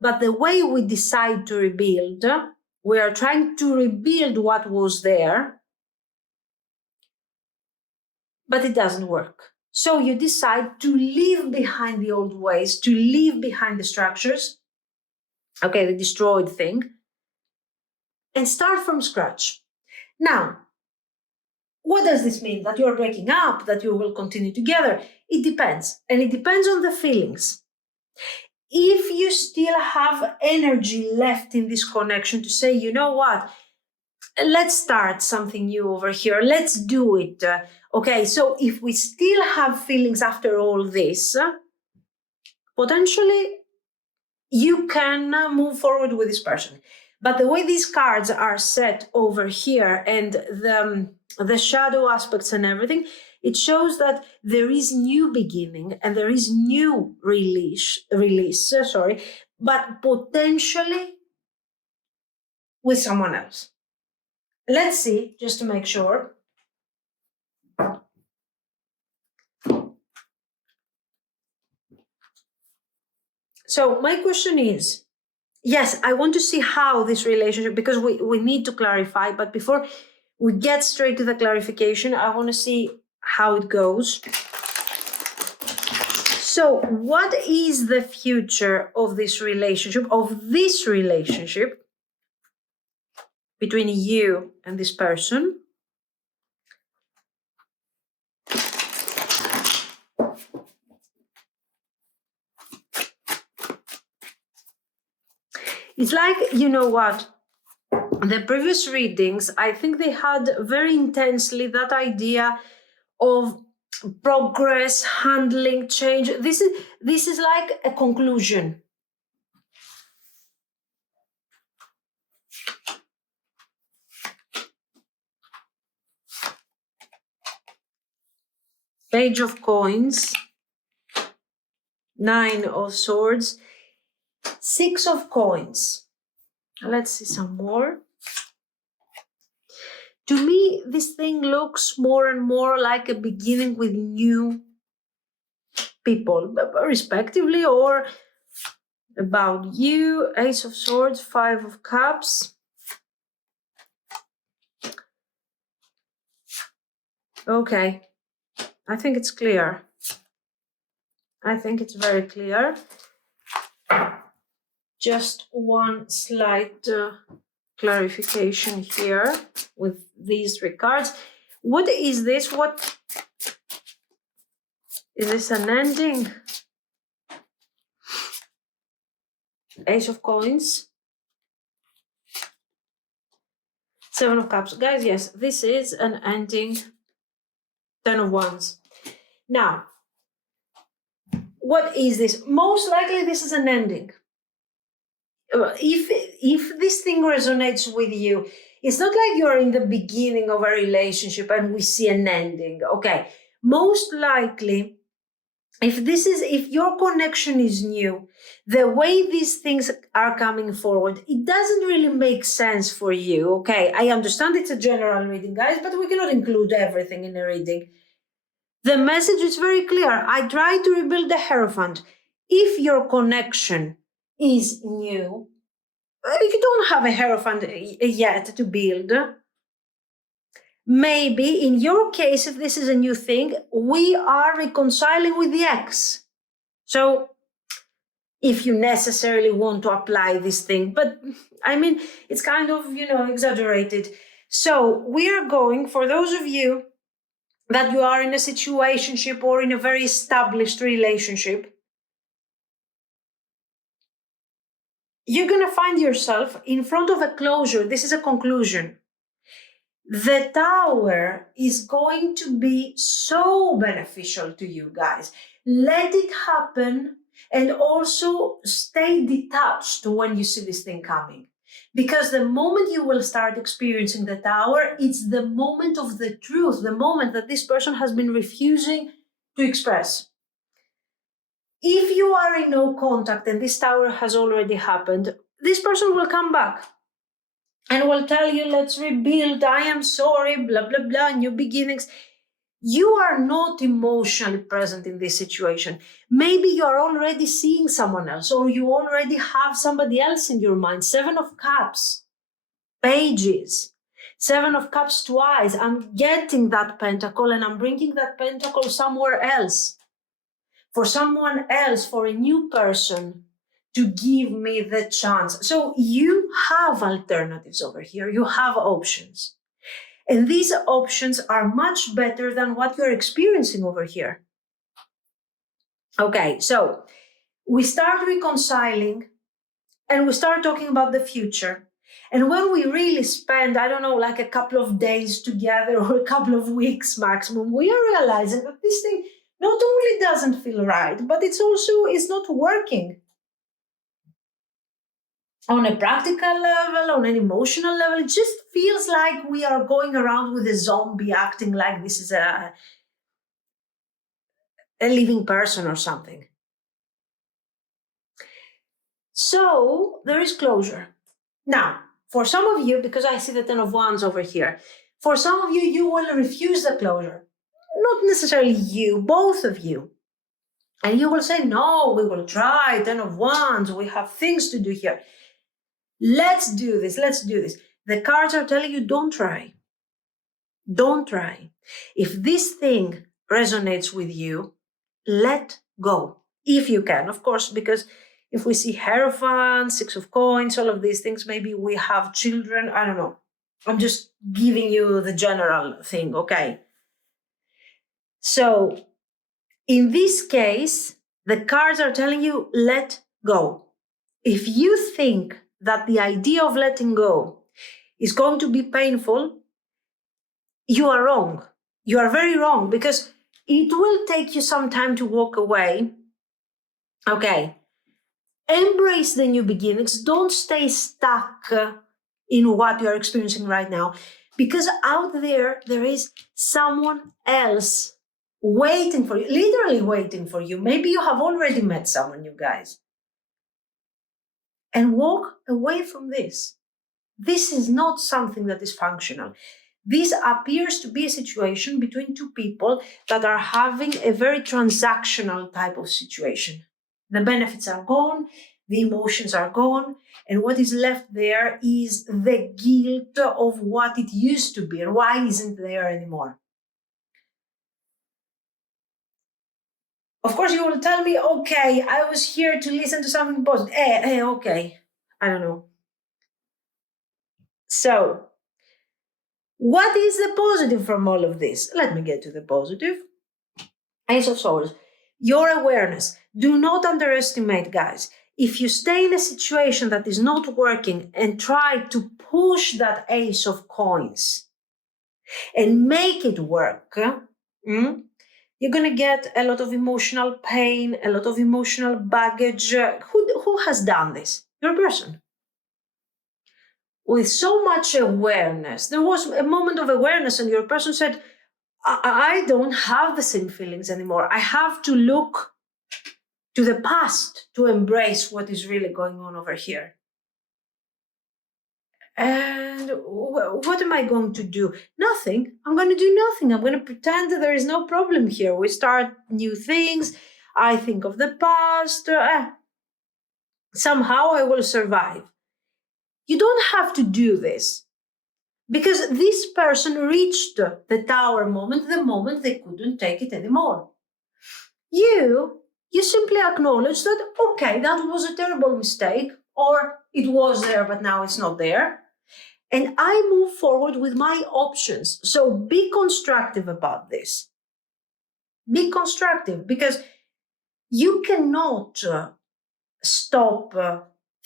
but the way we decide to rebuild, we are trying to rebuild what was there. but it doesn't work. So you decide to leave behind the old ways, to leave behind the structures, okay, the destroyed thing, and start from scratch. Now, what does this mean? That you're breaking up, that you will continue together? It depends. And it depends on the feelings. If you still have energy left in this connection to say, you know what, let's start something new over here, let's do it. Okay, so if we still have feelings after all this, potentially you can move forward with this person. But the way these cards are set over here and the shadow aspects and everything, it shows that there is new beginning and there is new release, but potentially with someone else. Let's see, just to make sure. So my question is, yes, I want to see how this relationship, because we need to clarify, but before we get straight to the clarification, I want to see how it goes. So what is the future of this relationship, between you and this person? It's like, you know what? The previous readings, I think they had very intensely that idea of progress, handling, change. This is like a conclusion. Page of Coins, 9 of Swords, 6 of Coins. Let's see some more. To me, this thing looks more and more like a beginning with new people, respectively, or about you. Ace of Swords, 5 of Cups. Okay, I think it's clear. I think it's very clear. Just one slight clarification here with these three cards. What is this? What is this? An ending? Ace of Coins, 7 of Cups. Guys, yes, this is an ending. 10 of Wands. Now, what is this? Most likely this is an ending. If this thing resonates with you, it's not like you're in the beginning of a relationship and we see an ending. Okay, most likely, if your connection is new, the way these things are coming forward, it doesn't really make sense for you. Okay, I understand it's a general reading, guys, but we cannot include everything in a reading. The message is very clear. I try to rebuild the Hierophant. If your connection is new, you don't have a Hierophant yet to build. Maybe in your case, if this is a new thing, we are reconciling with the ex. So if you necessarily want to apply this thing, but I mean, it's kind of, exaggerated. So we are going, for those of you that you are in a situationship or in a very established relationship, you're going to find yourself in front of a closure. This is a conclusion. The Tower is going to be so beneficial to you guys. Let it happen, and also stay detached when you see this thing coming. Because the moment you will start experiencing the Tower, it's the moment of the truth, the moment that this person has been refusing to express. If you are in no contact and this Tower has already happened, this person will come back and will tell you, let's rebuild, I am sorry, blah, blah, blah, new beginnings. You are not emotionally present in this situation. Maybe you are already seeing someone else, or you already have somebody else in your mind. 7 of Cups, Pages. Seven of Cups twice. I'm getting that pentacle and I'm bringing that pentacle somewhere else. For someone else, for a new person to give me the chance. So you have alternatives over here. You have options. And these options are much better than what you're experiencing over here. Okay, so we start reconciling and we start talking about the future. And when we really spend, I don't know, like a couple of days together or a couple of weeks maximum, we are realizing that this thing not only doesn't feel right, but it's not working. On a practical level, on an emotional level, it just feels like we are going around with a zombie acting like this is a living person or something. So there is closure. Now, for some of you, because I see the Ten of Wands over here, for some of you, you will refuse the closure. Not necessarily you, both of you. And you will say, no, we will try, Ten of Wands, we have things to do here. Let's do this. The cards are telling you, don't try. Don't try. If this thing resonates with you, let go. If you can, of course, because if we see Hierophant, Six of Coins, all of these things, maybe we have children, I don't know. I'm just giving you the general thing, okay? So in this case, the cards are telling you, let go. If you think that the idea of letting go is going to be painful, you are wrong. You are very wrong, because it will take you some time to walk away. Okay. Embrace the new beginnings. Don't stay stuck in what you're experiencing right now, because out there is someone else waiting for you, literally waiting for you. Maybe you have already met someone, you guys. And walk away from this. This is not something that is functional. This appears to be a situation between two people that are having a very transactional type of situation. The benefits are gone, the emotions are gone, and what is left there is the guilt of what it used to be and why isn't there anymore. Of course, you will tell me, okay, I was here to listen to something positive. Okay, I don't know. So, what is the positive from all of this? Let me get to the positive. Ace of Swords. Your awareness. Do not underestimate, guys. If you stay in a situation that is not working and try to push that Ace of Coins and make it work, you're going to get a lot of emotional pain, a lot of emotional baggage. Who has done this? Your person. With so much awareness, there was a moment of awareness and your person said, I don't have the same feelings anymore. I have to look to the past to embrace what is really going on over here. And what am I going to do? Nothing. I'm going to do nothing. I'm going to pretend that there is no problem here. We start new things. I think of the past. Somehow I will survive. You don't have to do this, because this person reached the tower moment, the moment they couldn't take it anymore. You simply acknowledge that, okay, that was a terrible mistake, or it was there, but now it's not there. And I move forward with my options. So be constructive about this. Be constructive, because you cannot stop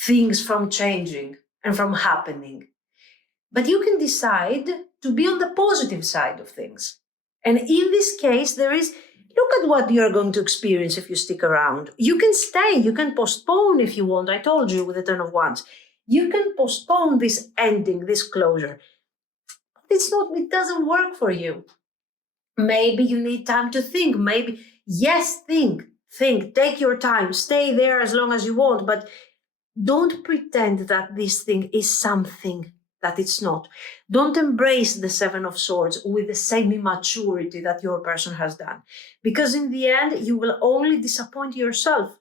things from changing and from happening. But you can decide to be on the positive side of things. And in this case, look at what you're going to experience if you stick around. You can stay, you can postpone if you want. I told you with the Ten of Wands. You can postpone this ending, this closure. It doesn't work for you. Maybe you need time to think. Think, take your time, stay there as long as you want, but don't pretend that this thing is something that it's not. Don't embrace the Seven of Swords with the same immaturity that your person has done, because in the end, you will only disappoint yourself.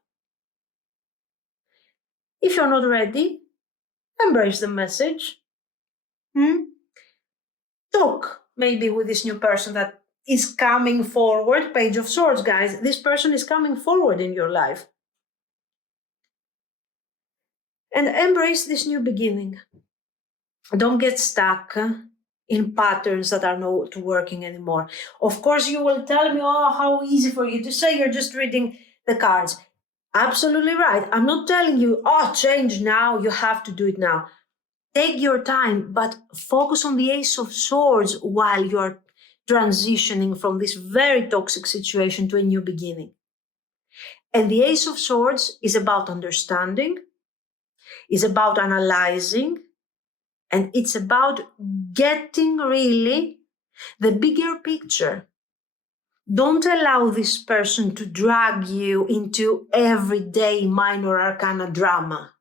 If you're not ready, embrace the message. talk maybe with this new person that is coming forward. Page of Swords, guys. This person is coming forward in your life. And embrace this new beginning. Don't get stuck in patterns that are not working anymore. Of course, you will tell me, oh, how easy for you to say you're just reading the cards. Absolutely right. I'm not telling you, oh, change now, you have to do it now. Take your time, but focus on the Ace of Swords while you're transitioning from this very toxic situation to a new beginning. And the Ace of Swords is about understanding, is about analyzing, and it's about getting really the bigger picture. Don't allow this person to drag you into everyday minor arcana drama.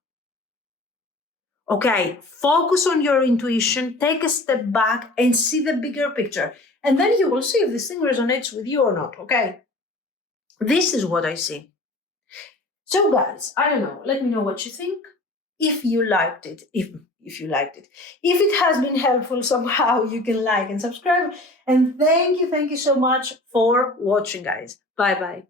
Okay, focus on your intuition, take a step back and see the bigger picture. And then you will see if this thing resonates with you or not, okay? This is what I see. So guys, I don't know, let me know what you think. If you liked it, if you liked it. If it has been helpful somehow, you can like and subscribe. And thank you so much for watching, guys. Bye-bye.